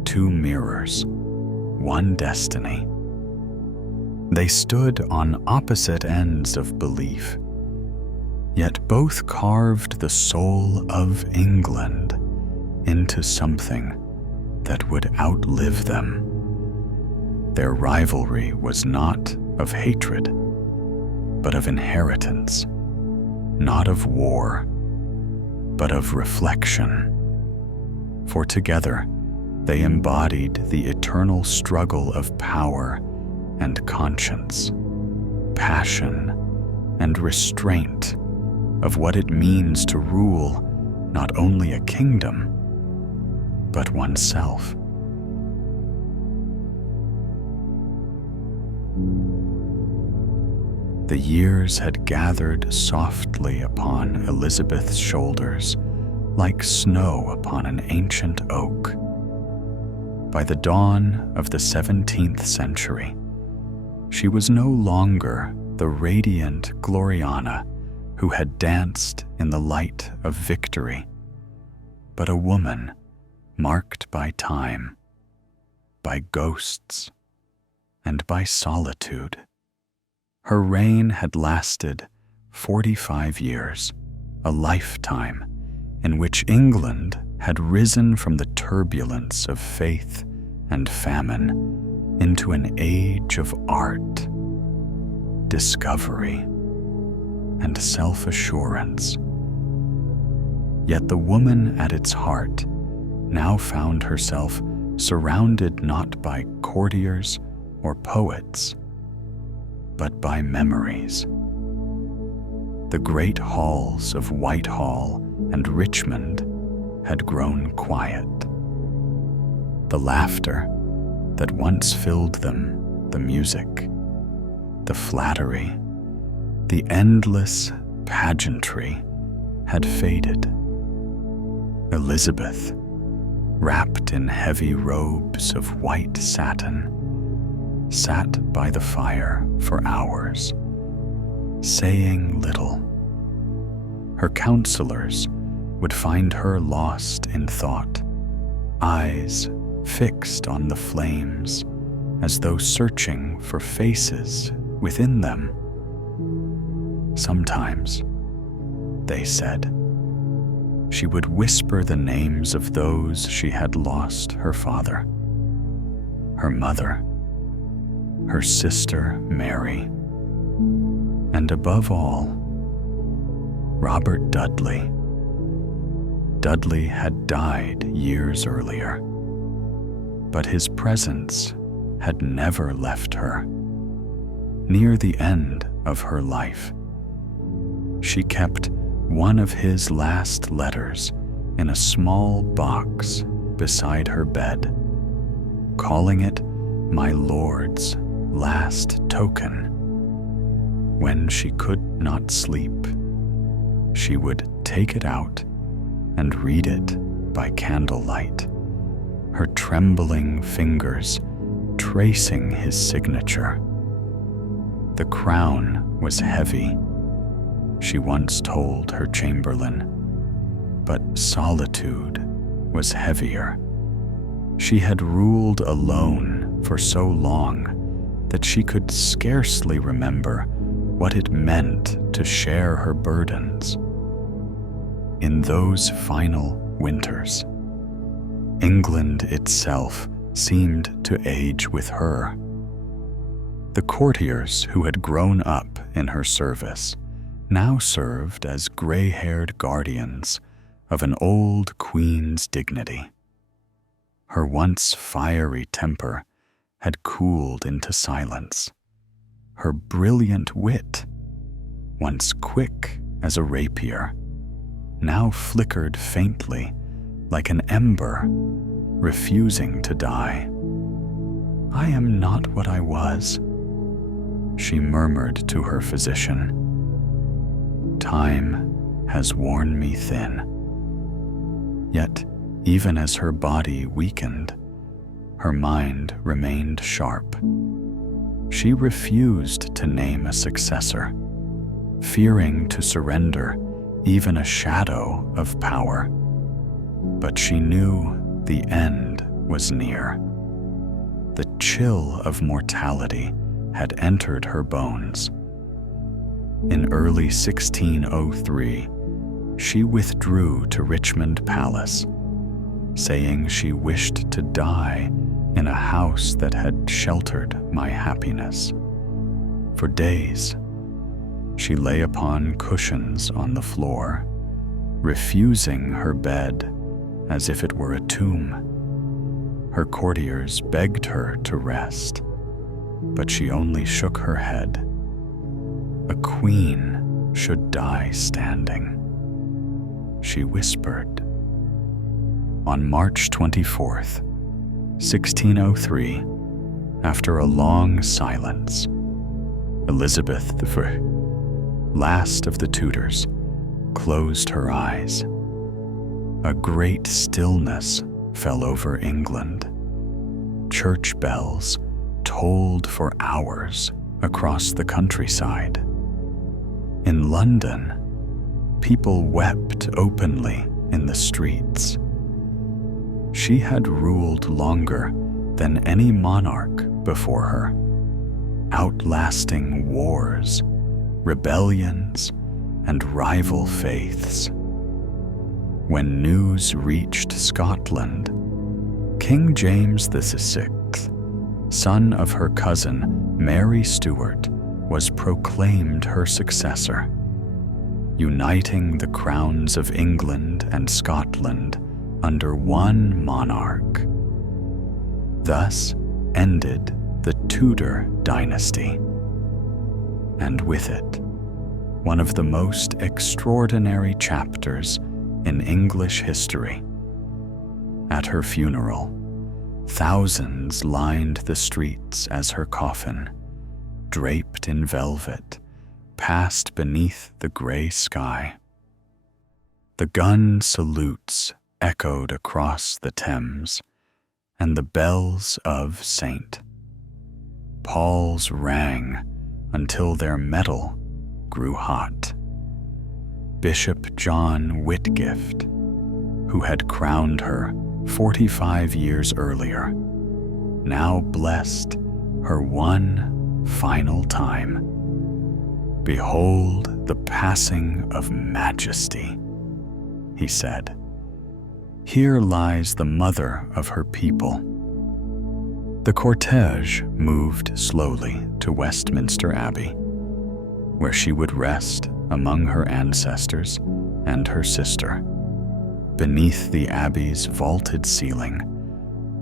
two mirrors, one destiny. They stood on opposite ends of belief, yet both carved the soul of England into something that would outlive them. Their rivalry was not of hatred, but of inheritance, not of war, but of reflection. For together they embodied the eternal struggle of power and conscience, passion and restraint of what it means to rule not only a kingdom, but oneself. The years had gathered softly upon Elizabeth's shoulders, like snow upon an ancient oak. By the dawn of the 17th century, she was no longer the radiant Gloriana who had danced in the light of victory, but a woman marked by time, by ghosts, and by solitude. Her reign had lasted 45 years, a lifetime in which England had risen from the turbulence of faith and famine into an age of art, discovery, and self-assurance. Yet the woman at its heart now found herself surrounded not by courtiers or poets, but by memories. The great halls of Whitehall and Richmond had grown quiet. The laughter that once filled them, the music, the flattery, the endless pageantry had faded. Elizabeth, wrapped in heavy robes of white satin, sat by the fire for hours, saying little. Her counselors would find her lost in thought, eyes fixed on the flames as though searching for faces within them. Sometimes, they said, she would whisper the names of those she had lost: her father, her mother, her sister Mary, and above all, Robert Dudley. Dudley had died years earlier, but his presence had never left her. Near the end of her life, she kept one of his last letters in a small box beside her bed, calling it my lord's last token. When she could not sleep, she would take it out and read it by candlelight, her trembling fingers tracing his signature. The crown was heavy, she once told her chamberlain, but solitude was heavier. She had ruled alone for so long that she could scarcely remember what it meant to share her burdens. In those final winters. England itself seemed to age with her. The courtiers who had grown up in her service now served as gray-haired guardians of an old queen's dignity. Her once fiery temper had cooled into silence. Her brilliant wit, once quick as a rapier, now flickered faintly like an ember refusing to die. "I am not what I was," she murmured to her physician. "Time has worn me thin." Yet, even as her body weakened, her mind remained sharp. She refused to name a successor, fearing to surrender even a shadow of power. But she knew the end was near. The chill of mortality had entered her bones. In early 1603, she withdrew to Richmond Palace, saying she wished to die in a house that had sheltered my happiness. For days, she lay upon cushions on the floor, refusing her bed as if it were a tomb. Her courtiers begged her to rest, but she only shook her head. "A queen should die standing," she whispered. On March 24th, 1603, after a long silence, Elizabeth I, last of the Tudors, closed her eyes. A great stillness fell over England. Church bells tolled for hours across the countryside. In London, people wept openly in the streets. She had ruled longer than any monarch before her, outlasting wars, rebellions, and rival faiths. When news reached Scotland, King James VI, son of her cousin Mary Stuart, was proclaimed her successor, uniting the crowns of England and Scotland under one monarch. Thus ended the Tudor dynasty, and with it, one of the most extraordinary chapters in English history. At her funeral, thousands lined the streets as her coffin, draped in velvet, passed beneath the gray sky. The gun salutes echoed across the Thames, and the bells of St. Paul's rang until their metal grew hot. Bishop John Whitgift, who had crowned her 45 years earlier, now blessed her one final time. "Behold the passing of majesty," he said. "Here lies the mother of her people." The cortege moved slowly to Westminster Abbey, where she would rest among her ancestors and her sister. Beneath the abbey's vaulted ceiling,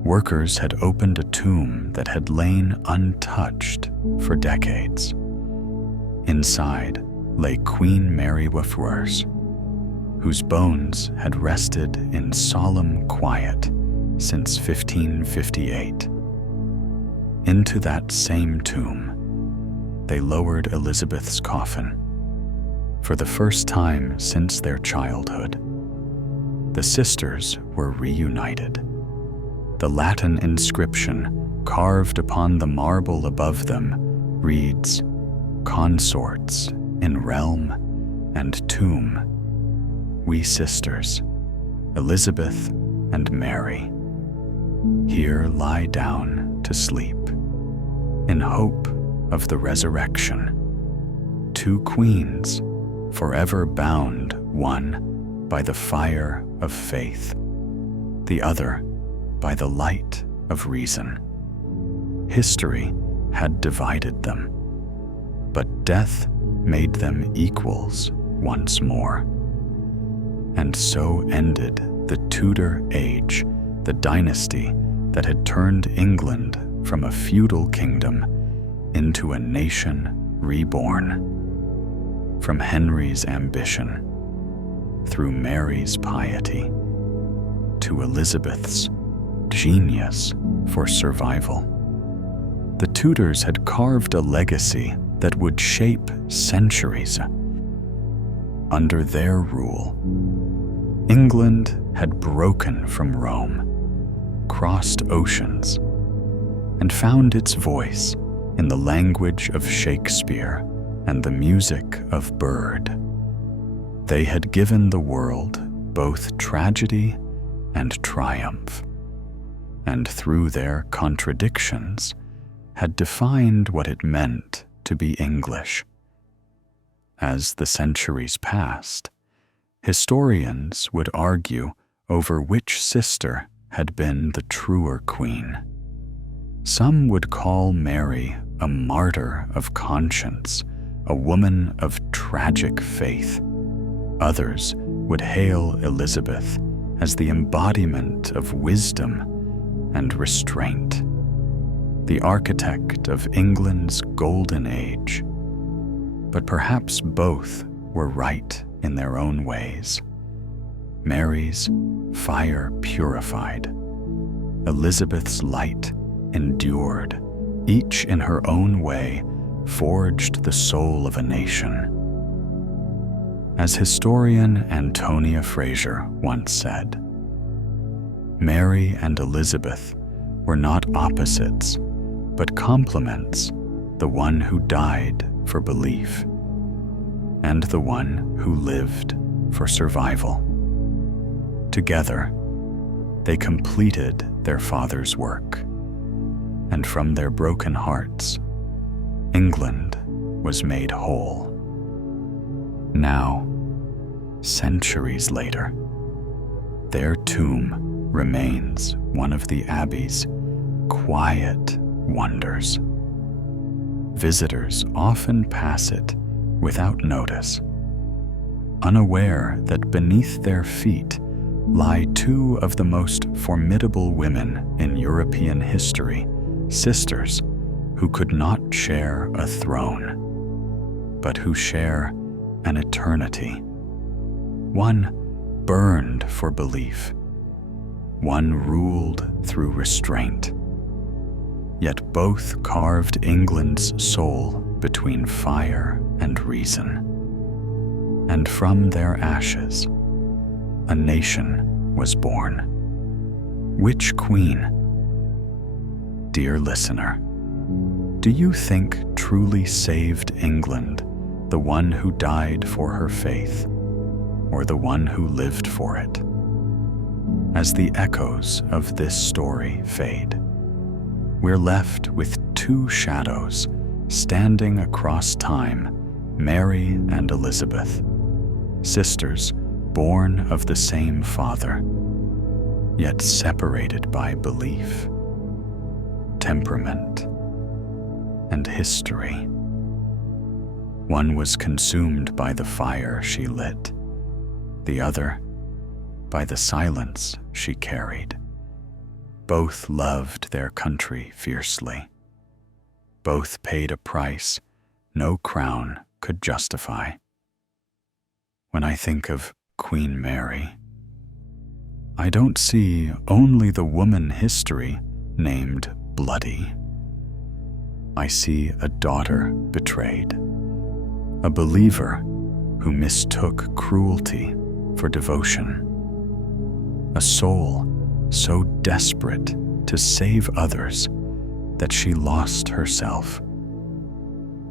workers had opened a tomb that had lain untouched for decades. Inside lay Queen Mary Wafwers, whose bones had rested in solemn quiet since 1558. Into that same tomb, they lowered Elizabeth's coffin. For the first time since their childhood, the sisters were reunited. The Latin inscription carved upon the marble above them reads, "Consorts in realm and tomb, we sisters, Elizabeth and Mary, here lie down to sleep, in hope of the resurrection. Two queens, forever bound one by the fire of faith, the other by the light of reason. History had divided them, but death made them equals once more. And so ended the Tudor age, the dynasty that had turned England from a feudal kingdom into a nation reborn. From Henry's ambition, through Mary's piety, to Elizabeth's genius for survival. The Tudors had carved a legacy that would shape centuries. Under their rule, England had broken from Rome, crossed oceans, and found its voice in the language of Shakespeare and the music of Byrd. They had given the world both tragedy and triumph, and through their contradictions had defined what it meant to be English. As the centuries passed, historians would argue over which sister had been the truer queen. Some would call Mary a martyr of conscience, a woman of tragic faith. Others would hail Elizabeth as the embodiment of wisdom and restraint, the architect of England's golden age. But perhaps both were right in their own ways. Mary's fire purified, Elizabeth's light endured, each in her own way forged the soul of a nation. As historian Antonia Fraser once said, Mary and Elizabeth were not opposites, but complements, the one who died for belief, and the one who lived for survival. Together, they completed their father's work, and from their broken hearts, England was made whole. Now, centuries later, their tomb remains one of the Abbey's quiet wonders. Visitors often pass it without notice, unaware that beneath their feet lie two of the most formidable women in European history, sisters who could not share a throne, but who share an eternity. One burned for belief, one ruled through restraint, yet both carved England's soul between fire and reason. And from their ashes, a nation was born. Which queen? Dear listener, do you think truly saved England the one who died for her faith, or the one who lived for it? As the echoes of this story fade, we're left with two shadows standing across time, Mary and Elizabeth, sisters born of the same father, yet separated by belief, temperament, and history. One was consumed by the fire she lit, the other by the silence she carried. Both loved their country fiercely. Both paid a price no crown could justify. When I think of Queen Mary, I don't see only the woman history named bloody. I see a daughter betrayed, a believer who mistook cruelty for devotion, a soul so desperate to save others that she lost herself.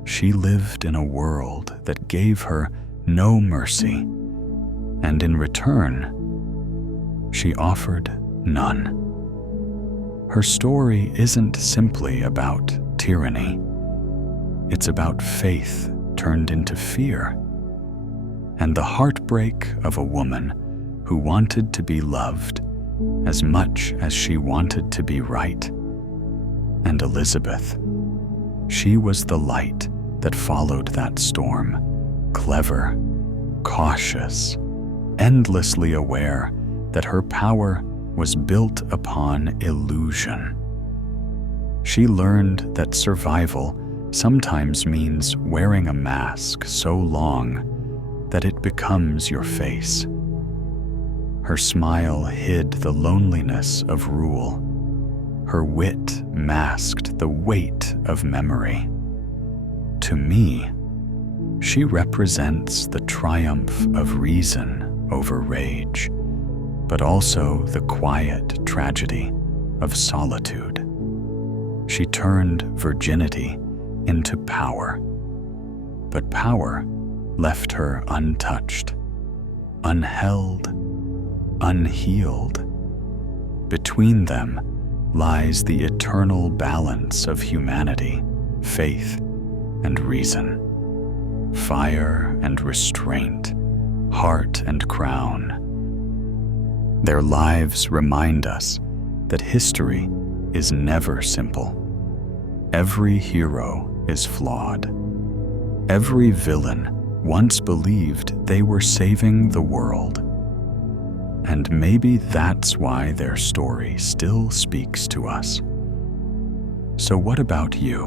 She lived in a world that gave her no mercy, and in return, she offered none. Her story isn't simply about tyranny. It's about faith turned into fear, and the heartbreak of a woman who wanted to be loved as much as she wanted to be right. And Elizabeth, she was the light that followed that storm, clever, cautious, endlessly aware that her power was built upon illusion. She learned that survival sometimes means wearing a mask so long that it becomes your face. Her smile hid the loneliness of rule. Her wit masked the weight of memory. To me, she represents the triumph of reason over rage, but also the quiet tragedy of solitude. She turned virginity into power, but power left her untouched, unheld, unhealed. Between them lies the eternal balance of humanity, faith and reason, fire and restraint, heart and crown. Their lives remind us that history is never simple. Every hero is flawed. Every villain once believed they were saving the world. And maybe that's why their story still speaks to us. So what about you?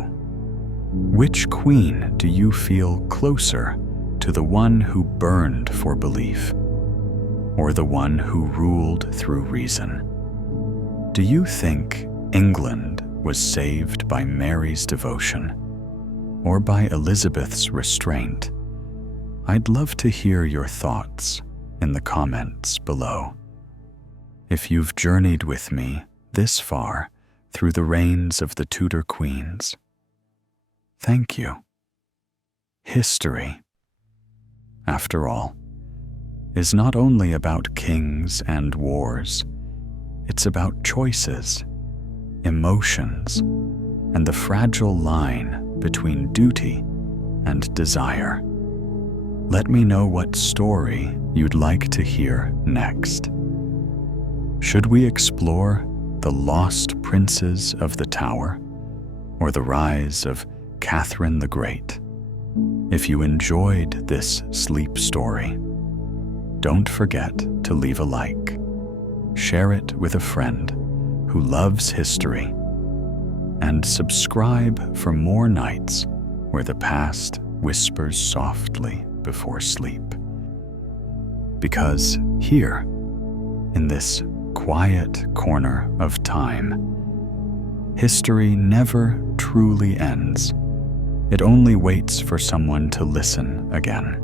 Which queen do you feel closer to, the one who burned for belief, or the one who ruled through reason? Do you think England was saved by Mary's devotion, or by Elizabeth's restraint? I'd love to hear your thoughts in the comments below. If you've journeyed with me this far through the reigns of the Tudor Queens, thank you. History, after all, is not only about kings and wars. It's about choices, emotions, and the fragile line between duty and desire. Let me know what story you'd like to hear next. Should we explore the lost princes of the Tower, or the rise of Catherine the Great? If you enjoyed this sleep story, don't forget to leave a like. Share it with a friend who loves history, and subscribe for more nights where the past whispers softly before sleep. Because here, in this quiet corner of time, history never truly ends. It only waits for someone to listen again.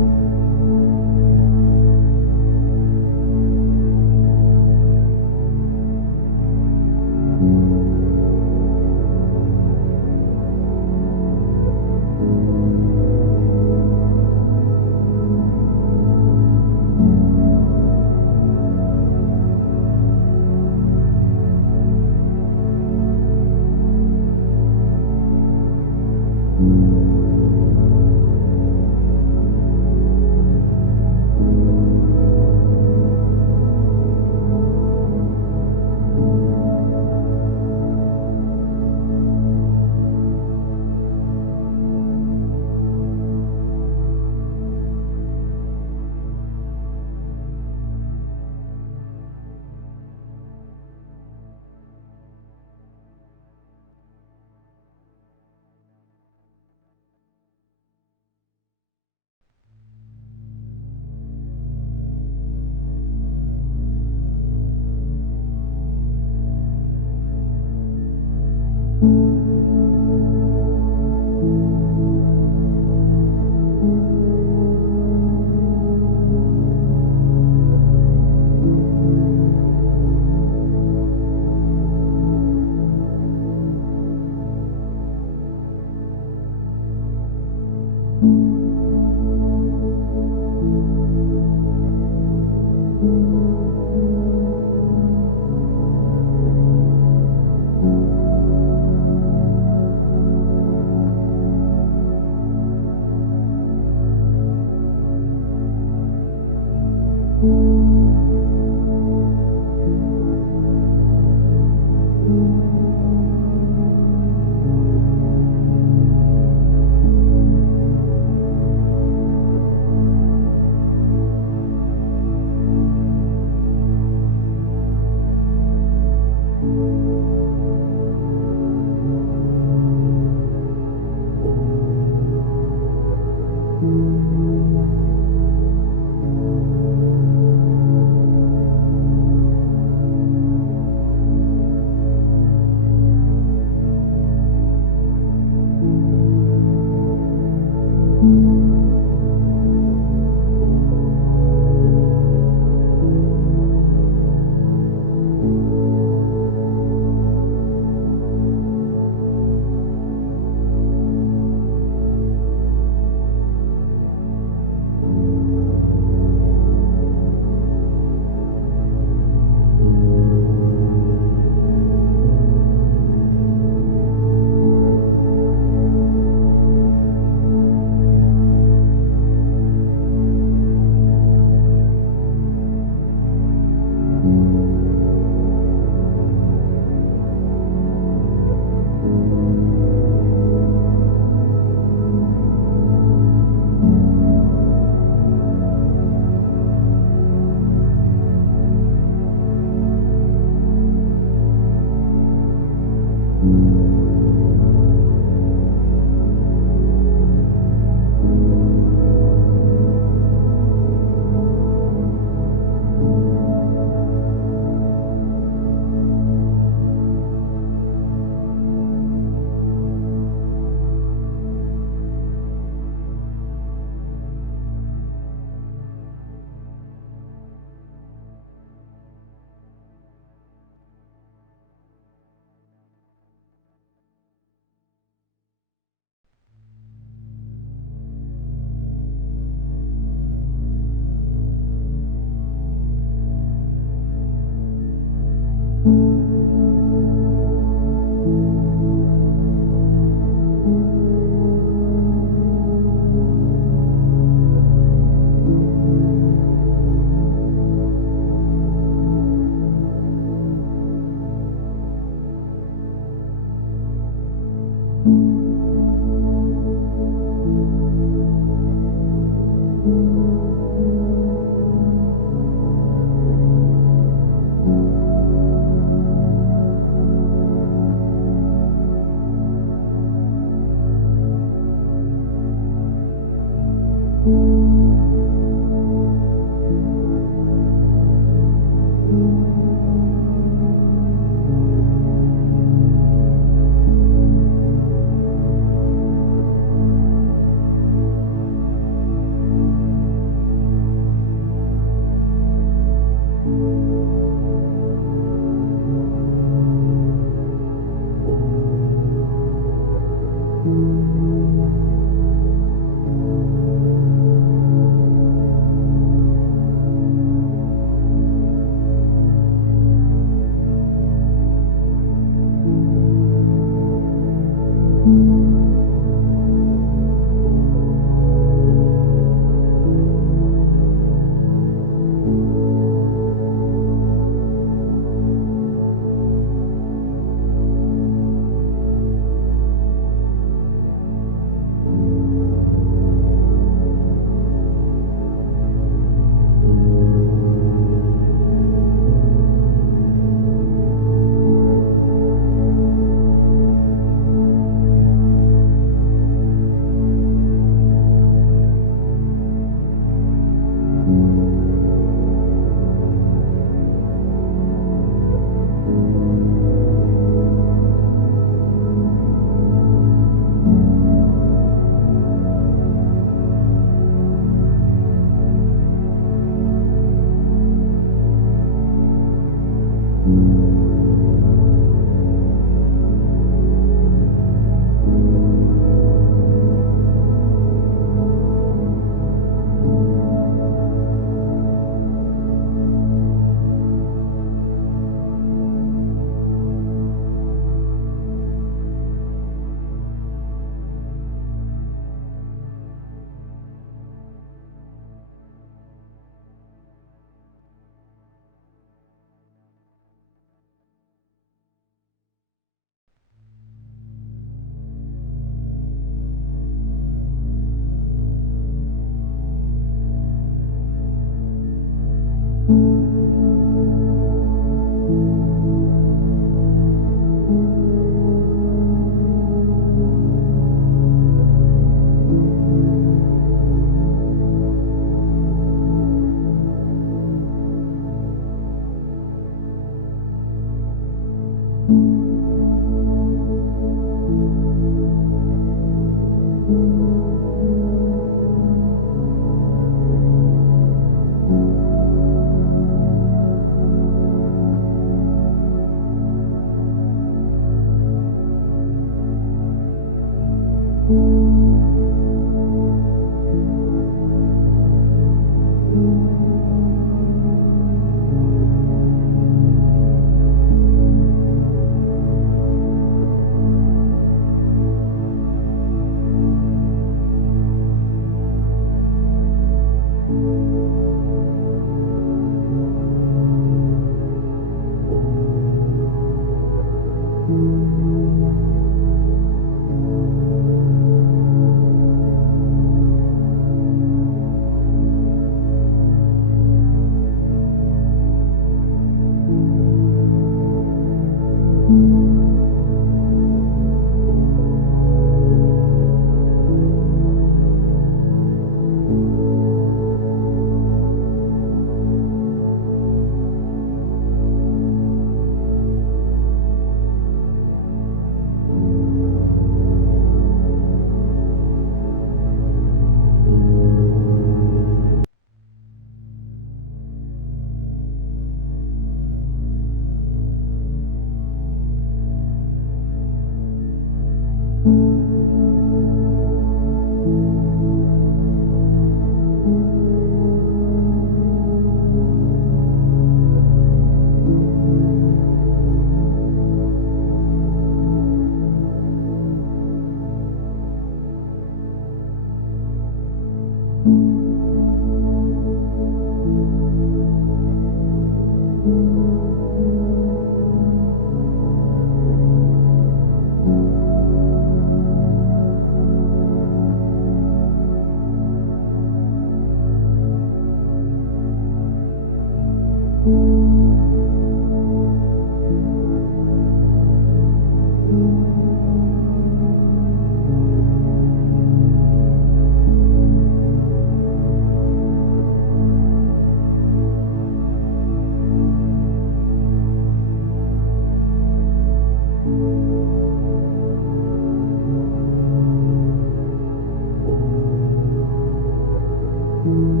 you.